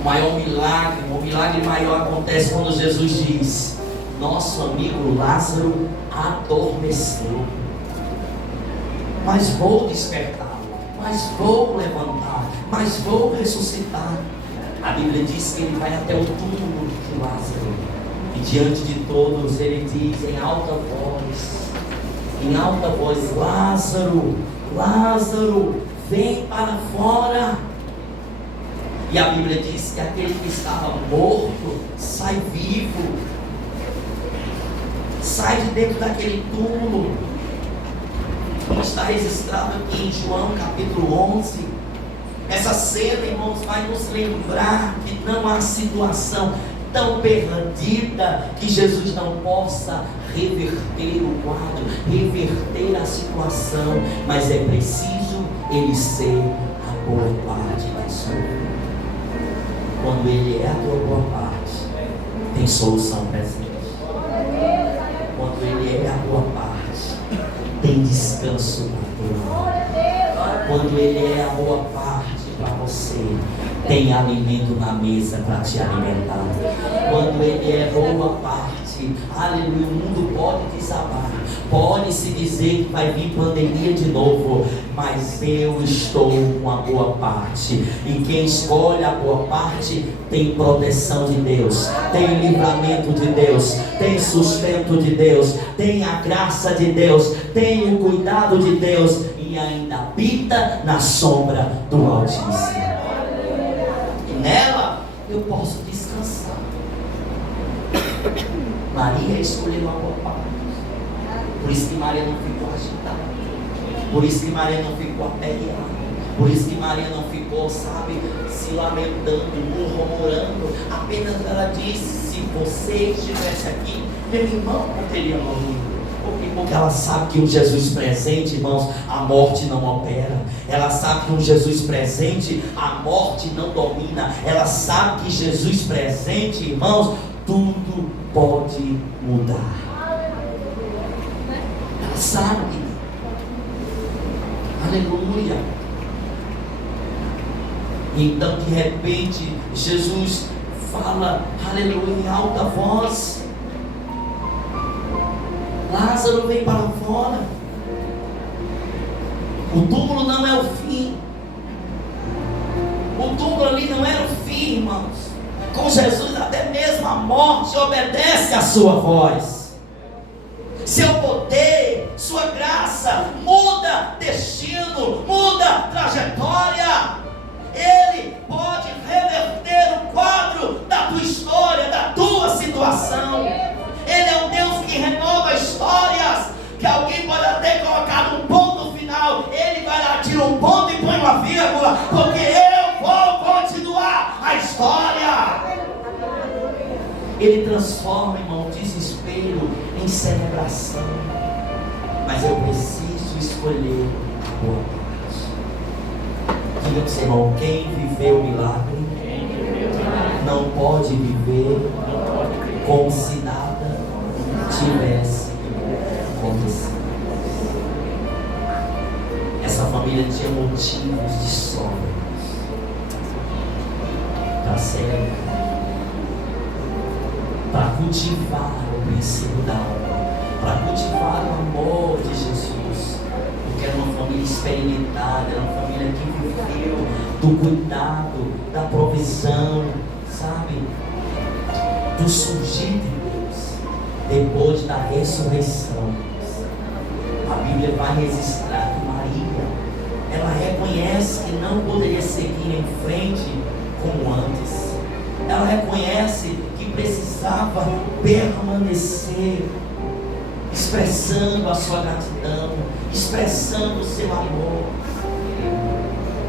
O maior milagre, o milagre maior acontece quando Jesus diz: nosso amigo Lázaro adormeceu, mas vou despertá-lo, mas vou levantar, mas vou ressuscitar. A Bíblia diz que ele vai até o túmulo de Lázaro, e diante de todos ele diz em alta voz: Lázaro, Lázaro, vem para fora. E a Bíblia diz que aquele que estava morto sai vivo, sai de dentro daquele túmulo. Como está registrado aqui em João capítulo 11. Essa cena, irmãos, vai nos lembrar que não há situação tão perdida que Jesus não possa reverter o quadro, reverter a situação, mas é preciso ele ser a boa parte da sua vida. Quando ele é a tua boa parte, tem solução presente. Quando ele é a boa parte, tem descanso natural. Quando ele é a boa parte para você, tem alimento na mesa para te alimentar. Quando ele é boa parte, aleluia, o mundo pode desabar, pode se dizer que vai vir pandemia de novo, mas eu estou com a boa parte. E quem escolhe a boa parte tem proteção de Deus, tem livramento de Deus, tem sustento de Deus, tem a graça de Deus, tem o cuidado de Deus, e ainda habita na sombra do Altíssimo. E nela eu posso descansar. Maria escolheu a boa parte. Por isso que Maria não ficou agitada. Por isso que Maria não ficou aperreada. Por isso que Maria não ficou, sabe, se lamentando, murmurando. Apenas ela disse: se você estivesse aqui, meu irmão não teria morrido. Porque ela sabe que um Jesus presente, irmãos, a morte não opera. Ela sabe que um Jesus presente, a morte não domina. Ela sabe que Jesus presente, irmãos, tudo pode mudar. Ela sabe. Aleluia. Então, de repente, Jesus fala, aleluia, em alta voz: Lázaro, vem para fora. O túmulo não é o fim. O túmulo ali não era o fim, irmãos. Com Jesus, até mesmo a morte obedece à sua voz. Seu poder, sua graça muda destino, muda trajetória. Ele pode reverter o quadro da tua história, da tua situação. Ele é um Deus que renova histórias, que alguém pode até colocar um ponto final. Ele vai lá, tira um ponto e põe uma vírgula, porque eu vou continuar a história. Ele transforma, irmão, o desespero em celebração. Mas eu preciso escolher a boa parte. Diga para o seu irmão: quem viveu o milagre não pode viver como se nada tivesse acontecido. Essa família tinha motivos de sobra para ser, para cultivar o princípio da honra, para cultivar o amor de Jesus, porque era uma família experimentada, era uma família que viveu do cuidado, da provisão, sabe, do surgir de Deus, depois da ressurreição. A Bíblia vai registrar que Maria, ela reconhece que não poderia seguir em frente como antes. Ela reconhece que precisava permanecer, expressando a sua gratidão, expressando o seu amor.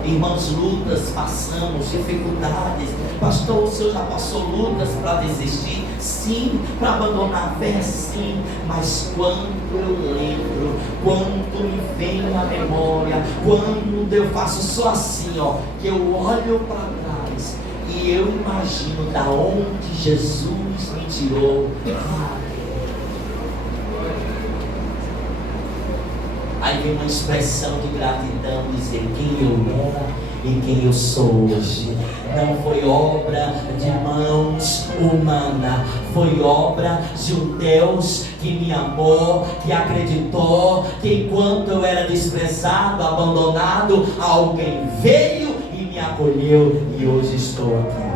Irmãos, lutas passamos, dificuldades. Pastor, o senhor já passou lutas para desistir? Sim. Para abandonar a fé? Sim. Mas quando eu lembro, quando me vem à memória, quando eu faço só assim, ó, que eu olho para trás e eu imagino da onde Jesus me tirou. Aí vem uma expressão de gratidão, dizer quem eu era e quem eu sou hoje. Não foi obra de mãos humanas, foi obra de um Deus que me amou, que acreditou que enquanto eu era desprezado, abandonado, alguém veio e me acolheu, e hoje estou aqui.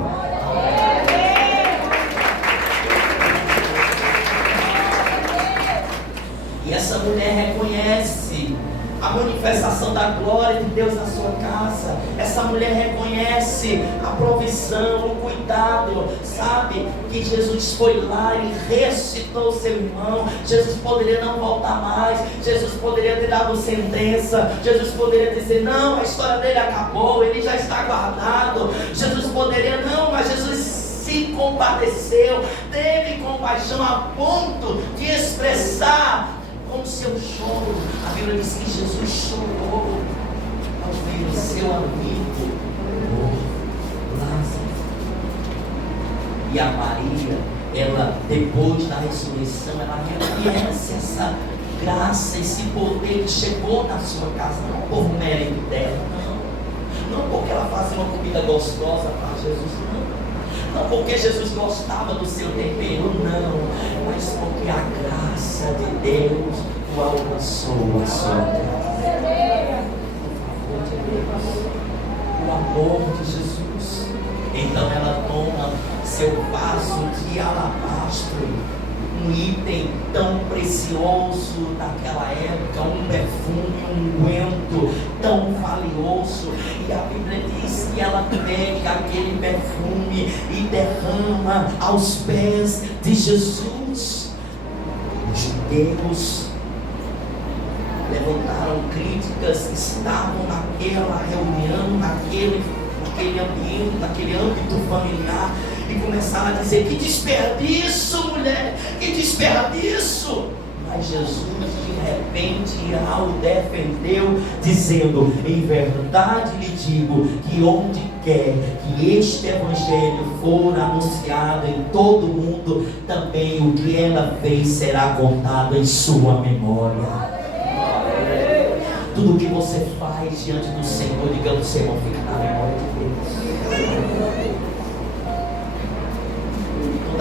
E essa mulher reconhece a manifestação da glória de Deus na sua casa. Essa mulher reconhece a provisão, o cuidado, sabe? Que Jesus foi lá e ressuscitou seu irmão. Jesus poderia não voltar mais. Jesus poderia ter dado sentença. Jesus poderia dizer: não, a história dele acabou, ele já está guardado. Jesus poderia, não, mas Jesus se compadeceu, teve compaixão a ponto de expressar com o seu choro. A Bíblia diz que Jesus chorou ao ver o seu amigo Lázaro. E a Maria, ela, depois da ressurreição, ela reconhece essa graça, esse poder que chegou na sua casa, não por mérito dela, não porque ela fazia uma comida gostosa para Jesus, não porque Jesus gostava do seu tempero, não, mas porque a graça de Deus o alcançou a sua casa. Por favor de Deus, o amor de Jesus. Então ela toma seu vaso de alabastro, um item tão precioso daquela época, um perfume, um unguento tão valioso, e a Bíblia diz que ela pega aquele perfume e derrama aos pés de Jesus. Os judeus levantaram críticas, estavam naquela reunião, naquele ambiente, naquele âmbito familiar, e começaram a dizer: que desperdício, mulher, que desperdício. Mas Jesus de repente o defendeu, dizendo: em verdade lhe digo que onde quer que este evangelho for anunciado em todo o mundo, também o que ela fez será contado em sua memória. Tudo o que você faz diante do Senhor, digamos, Senhor, fica na memória de Deus.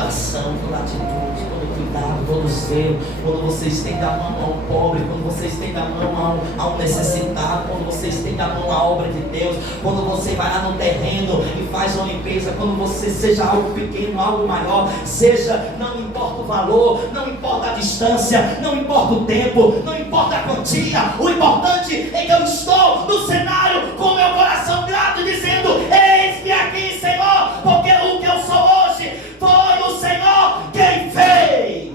toda ação, toda atitude, todo cuidado, todo zelo, quando você estende a mão ao pobre, quando você estende a mão ao necessitado, quando você estende a mão à obra de Deus, quando você vai lá no terreno e faz uma limpeza, quando você seja algo pequeno, algo maior, seja, não importa o valor, não importa a distância, não importa o tempo, não importa a quantia, o importante é que eu estou no cenário com meu coração grato, dizendo: eis-me aqui, Senhor, porque o que eu sou hoje foi o Senhor quem fez.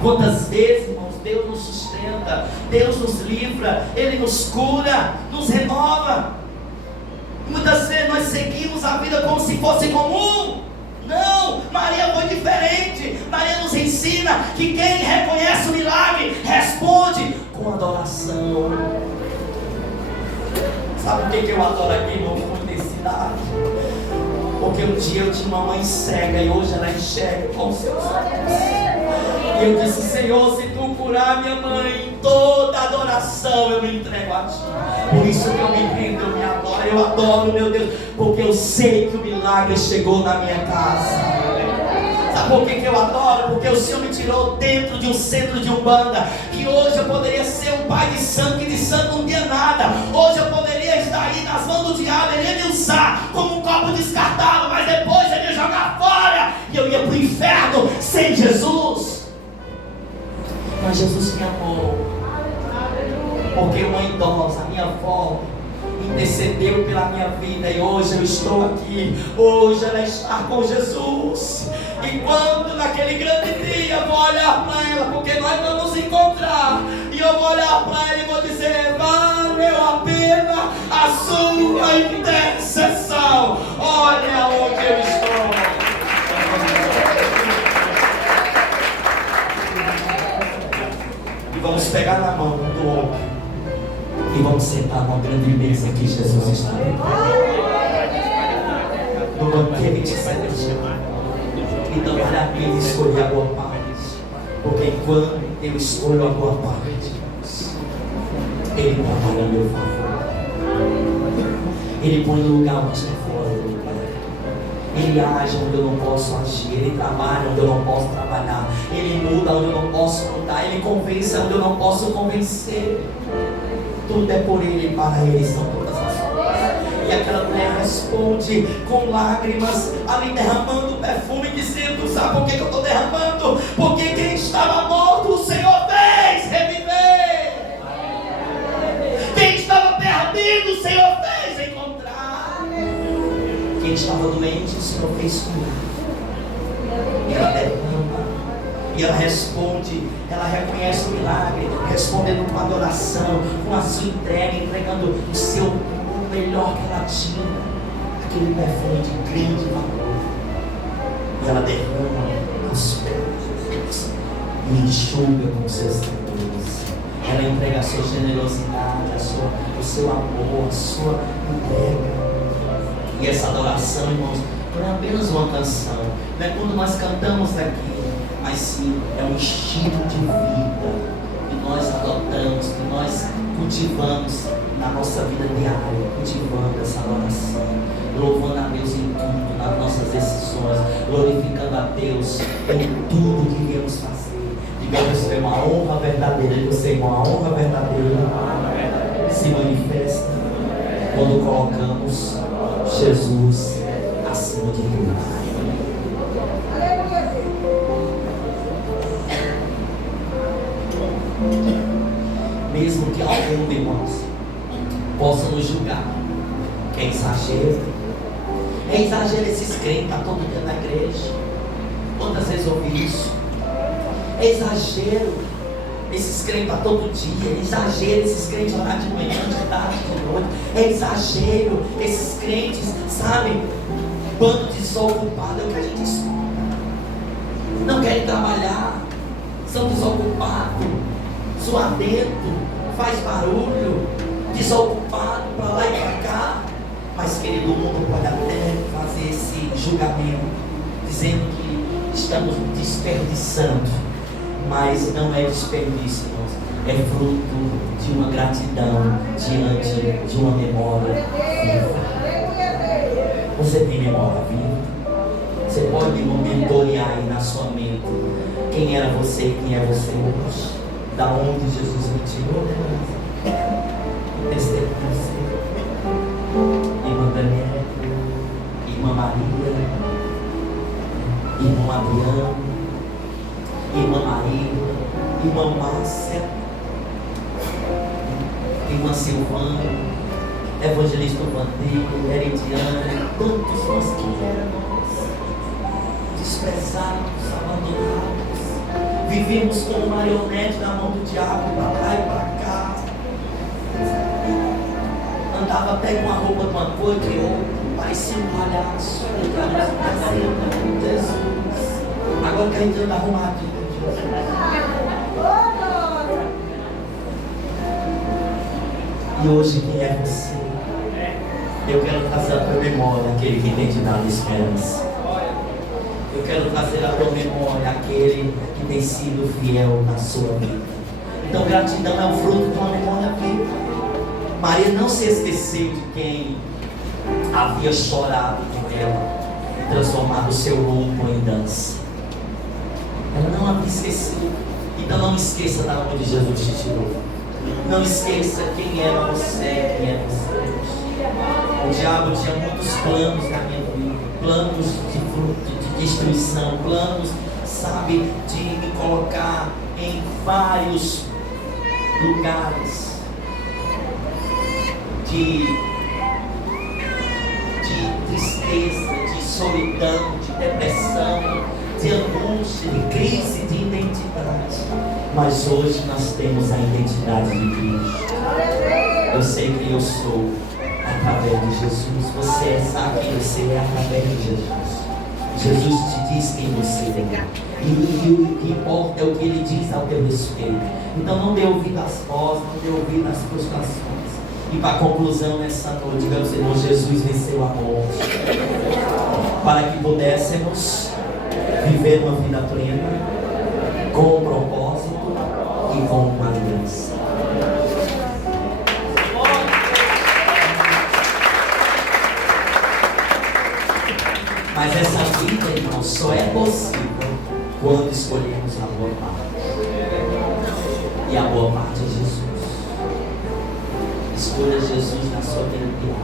Quantas vezes, irmãos, Deus nos sustenta, Deus nos livra, Ele nos cura, nos renova. Muitas vezes nós seguimos a vida como se fosse comum. Não, Maria foi diferente. Maria nos ensina que quem reconhece o milagre responde com adoração. Sabe o que eu adoro aqui, irmão, com intensidade? Porque um dia eu tinha uma mãe cega e hoje ela enxerga com seus olhos. E eu disse: Senhor, se tu curar minha mãe, toda adoração eu me entrego a ti. Por isso que eu me rendo, eu me adoro, eu adoro, meu Deus, porque eu sei que o milagre chegou na minha casa. Sabe por que eu adoro? Porque o Senhor me tirou dentro de um centro de umbanda, que hoje eu poderia ser um pai de santo, que de santo não tinha nada. Hoje eu poderia estar aí nas mãos do diabo, ele ia me usar como um copo descartável, mas depois ele ia jogar fora e eu ia para o inferno sem Jesus. Mas Jesus me amou, porque uma idosa, minha avó, intercedeu pela minha vida e hoje eu estou aqui. Hoje ela está com Jesus. E quando naquele grande dia eu vou olhar para ela, porque nós vamos encontrar, e eu vou olhar para ela e vou dizer: valeu a pena a sua intercessão. Olha onde eu estou. E vamos pegar na mão um do outro e vamos sentar numa grande mesa que Jesus está no banquete celestial. Então vale a pena escolher a boa parte, porque enquanto eu escolho a boa parte, Ele trabalha a meu favor. Ele põe no lugar onde está fora do lugar. Ele age onde eu não posso agir. Ele trabalha onde eu não posso trabalhar. Ele muda onde eu não posso mudar. Ele convence onde eu não posso convencer. Tudo é por Ele e para Ele são todas as coisas. E aquela mulher responde com lágrimas, ali derramando perfume, dizendo: sabe por que eu estou derramando? Porque quem estava morto o Senhor fez reviver. Quem estava perdido o Senhor fez encontrar. Quem estava doente o Senhor fez curar. E ela derrama, e ela responde, ela reconhece o milagre, respondendo com adoração, com a sua entrega, entregando o melhor que ela tinha, aquele perfume de grande valor. E ela derrama as coisas e enxuga com seus dedos. Ela entrega a sua generosidade, o seu amor, a sua entrega. E essa adoração, irmãos, não é apenas uma canção, não é quando nós cantamos aqui, mas sim é um estilo de vida que nós adotamos, que nós cultivamos na nossa vida diária, cultivando essa adoração, louvando a Deus em tudo, nas nossas decisões, glorificando a Deus em tudo que viemos fazer. Digamos que é uma honra verdadeira, e você, irmão, a honra verdadeira se manifesta quando colocamos Jesus acima de tudo. Mesmo que algum, irmãos, possa nos julgar que é exagero. É exagero esses crentes estar todo dia na igreja. Quantas vezes ouvi isso? É exagero esses crentes estar todo dia. É exagero esses crentes orar de manhã, de tarde, de noite. É exagero esses crentes, sabe? Bando desocupado, é o que a gente escuta. Não querem trabalhar, são desocupados, zoadento, faz barulho, desocupado para lá e para cá. Mas, querido, o mundo pode até fazer esse julgamento, dizendo que estamos desperdiçando, mas não é desperdício, irmãos. é fruto de uma gratidão diante de uma memória viva. Você tem memória viva? Você pode monitorear aí na sua mente quem era você e quem é você hoje, da onde Jesus me tirou. Esse é você, irmã Daniela, irmã Maria, irmão Adriano, irmã Maria, irmã Márcia, irmã Silvana, evangelista Vandeiro, Herediana, tantos nós que éramos desprezados, abandonados, vivíamos como marionete na mão do diabo, para lá e para cá, andava até com a roupa de uma cor e de outra, parecia um palhaço. Jesus, agora que a gente anda arrumadinho, e hoje quem é você? Eu quero trazer a tua memória aquele que tem te dado esperança. Eu quero trazer a tua memória aquele que tem sido fiel na sua vida. Então gratidão é o fruto de uma memória viva. Maria não se esqueceu de quem havia chorado por ela e transformado o seu luto em dança. Ela não havia esquecido. Então não esqueça da onde Jesus te tirou. Não esqueça quem era você, quem é você. O diabo tinha muitos planos na minha vida, planos de destruição, planos, sabe, de me colocar em vários lugares de tristeza, de solidão, de depressão, de angústia, de crise de identidade. Mas hoje nós temos a identidade de Cristo. Eu sei quem eu sou através de Jesus. Você sabe quem você é através de Jesus. Jesus te diz quem você é. E o que importa é o que Ele diz ao teu respeito. Então não dê ouvido às vozes, não dê ouvido às frustrações. E para a conclusão nessa noite, meu Senhor, Jesus venceu a morte. Para que pudéssemos viver uma vida plena, com um propósito e com uma aliança. Mas essa vida, irmão, só é possível quando escolhemos a boa parte. E a boa parte é Jesus. Escolha Jesus na sua vida.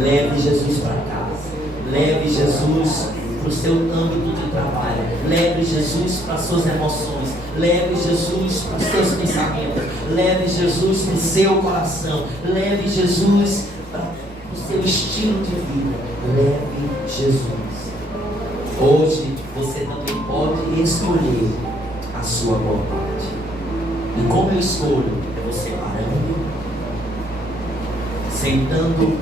Leve Jesus para casa. Leve Jesus para o seu âmbito de trabalho. Leve Jesus para as suas emoções. Leve Jesus para os seus pensamentos. Leve Jesus para o seu coração. Leve Jesus para o seu estilo de vida. Leve Jesus. Hoje você também pode escolher a sua boa parte. E como eu escolho? É você parando, sentando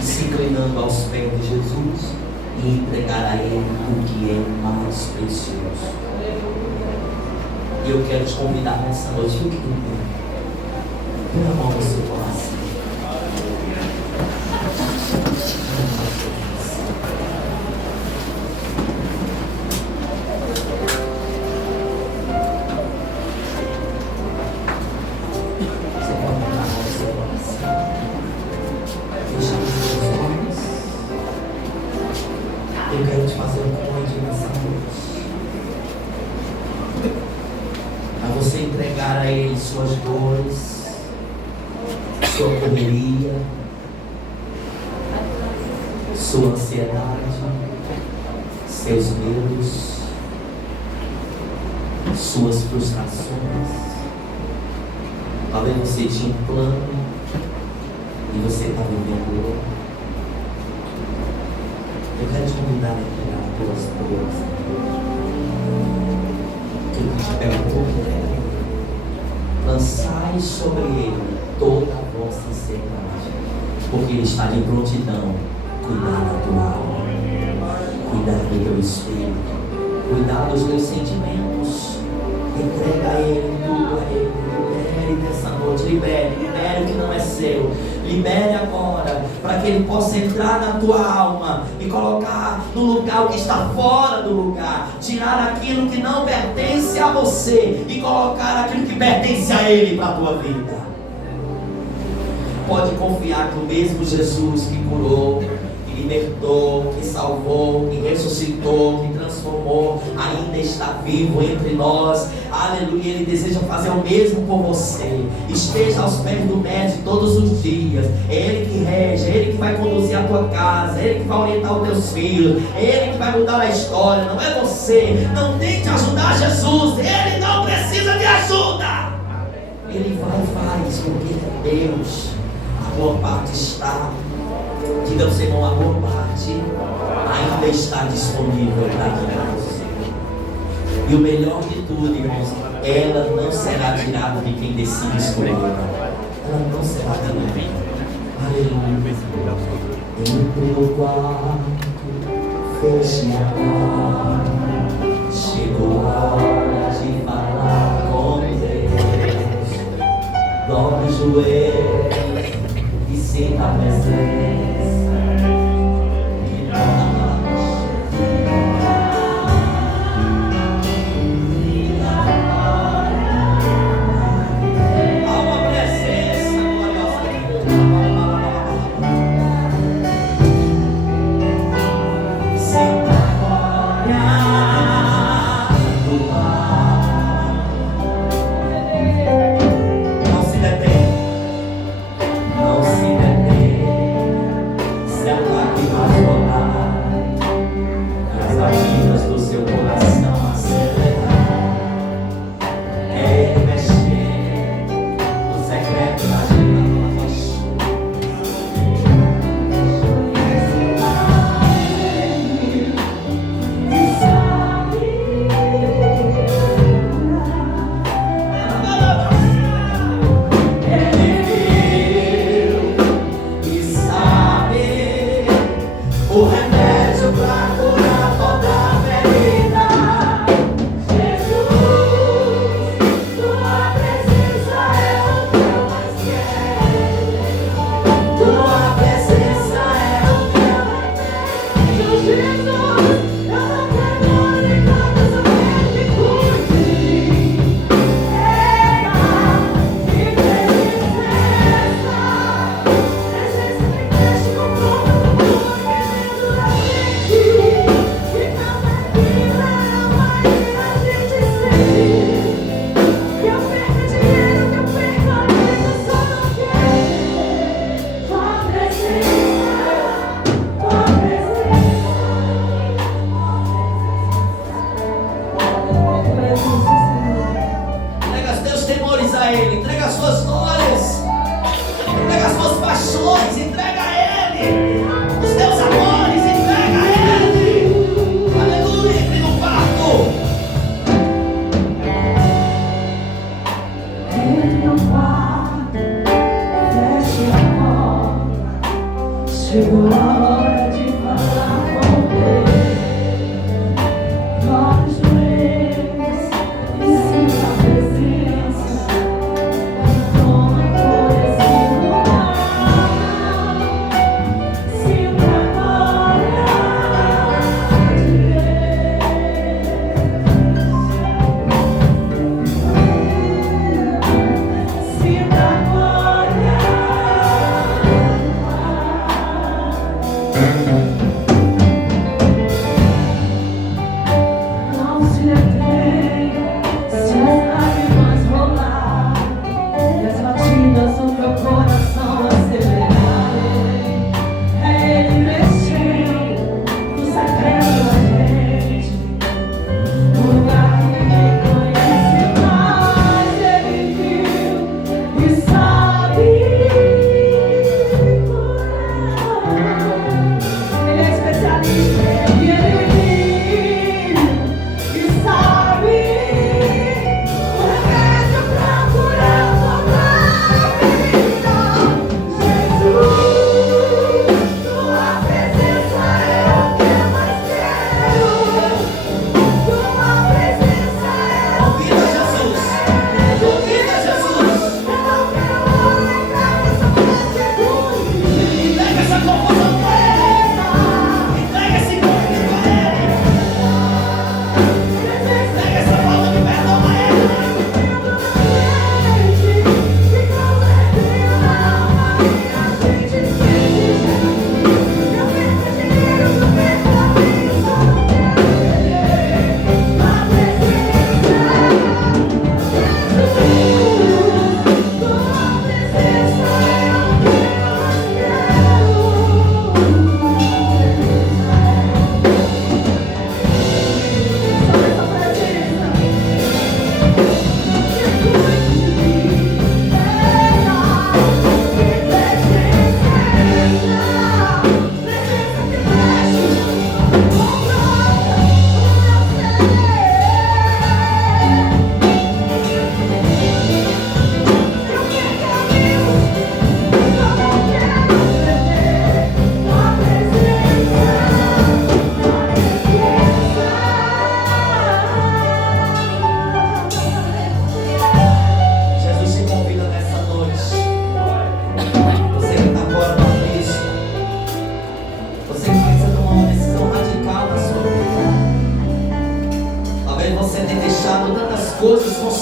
e se inclinando aos pés de Jesus e entregar a Ele o que é mais precioso. E eu quero te convidar nessa noite, fique de pé, põe a mão no seu coração. Eu quero te fazer um convite nessa noite, a você entregar a Ele suas dores, sua correria, sua ansiedade, seus medos, suas frustrações. Talvez você tinha um plano e você está vivendo outro. Eu quero te convidar a entregar tuas dores. Que Ele te perguntou, lançai sobre Ele toda a vossa ansiedade, porque Ele está de prontidão, cuidar da tua alma, cuidar do teu espírito, cuidar dos teus sentimentos. Entrega a Ele tudo a Ele. Libere nessa noite, libere o que não é seu. Libere agora, para que Ele possa entrar na tua alma e colocar no lugar o que está fora do lugar. Tirar aquilo que não pertence a você e colocar aquilo que pertence a Ele para a tua vida. Pode confiar que o mesmo Jesus que curou, que libertou, que salvou, que ressuscitou, que transformou, ainda está vivo entre nós. Aleluia, Ele deseja fazer o mesmo por você. Esteja aos pés do Mestre todos os dias. É Ele que rege, é Ele que vai conduzir a tua casa, é Ele que vai orientar os teus filhos, é Ele que vai mudar a história, não é você. Não tente ajudar Jesus, Ele não precisa de ajuda. Ele vai e faz, porque Deus, a boa parte está. Diga ao Senhor, a boa parte ainda está disponível para você. E o melhor de tudo, irmãos, ela não será tirada de quem decide escolher. Ela não será tirada. Aleluia. Entre no quarto, feche a porta. Chegou a hora de falar com Deus. Dobre os joelhos e sinta a presença.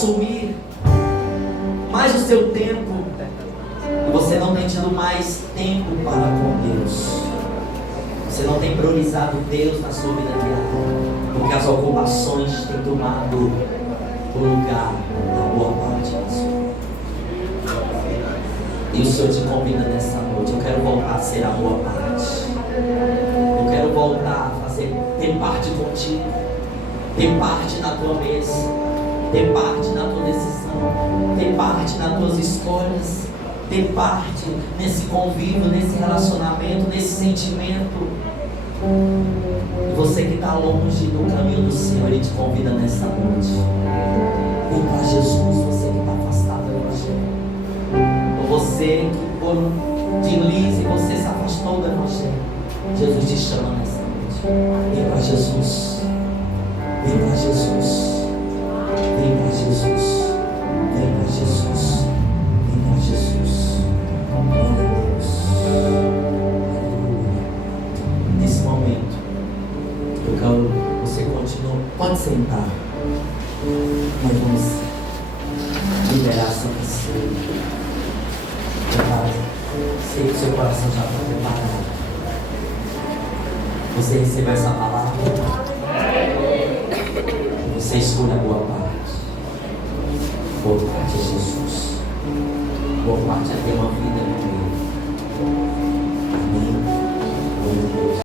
consumir mais o seu tempo, e você não tem tido mais tempo para com Deus. Você não tem priorizado Deus na sua vida diária, porque as ocupações têm tomado o lugar da boa parte da sua vida. E o Senhor te convida nessa noite. Eu quero voltar a ser a boa parte. Eu quero voltar a ter parte contigo, ter parte na tua mesa, ter parte na tua decisão, ter parte nas tuas escolhas, ter parte nesse convívio, nesse relacionamento, nesse sentimento. E você que está longe do caminho do Senhor, Ele te convida nessa noite. Vem para Jesus, você que está afastado do Evangelho. Ou você que por deslize, você se afastou do Evangelho. Jesus te chama nessa noite. Vem para Jesus. Vem para Jesus. Vem para Jesus. Vem para Jesus. Vem para Jesus. Glória a Deus. Aleluia. Nesse momento, eu quero que você continue. Pode sentar. Nós vamos liberar essa pessoa. Sei que o seu coração já está preparado. Você recebeu essa palavra? Você escolhe a boa parte. Boa parte é Jesus. Boa parte é ter uma vida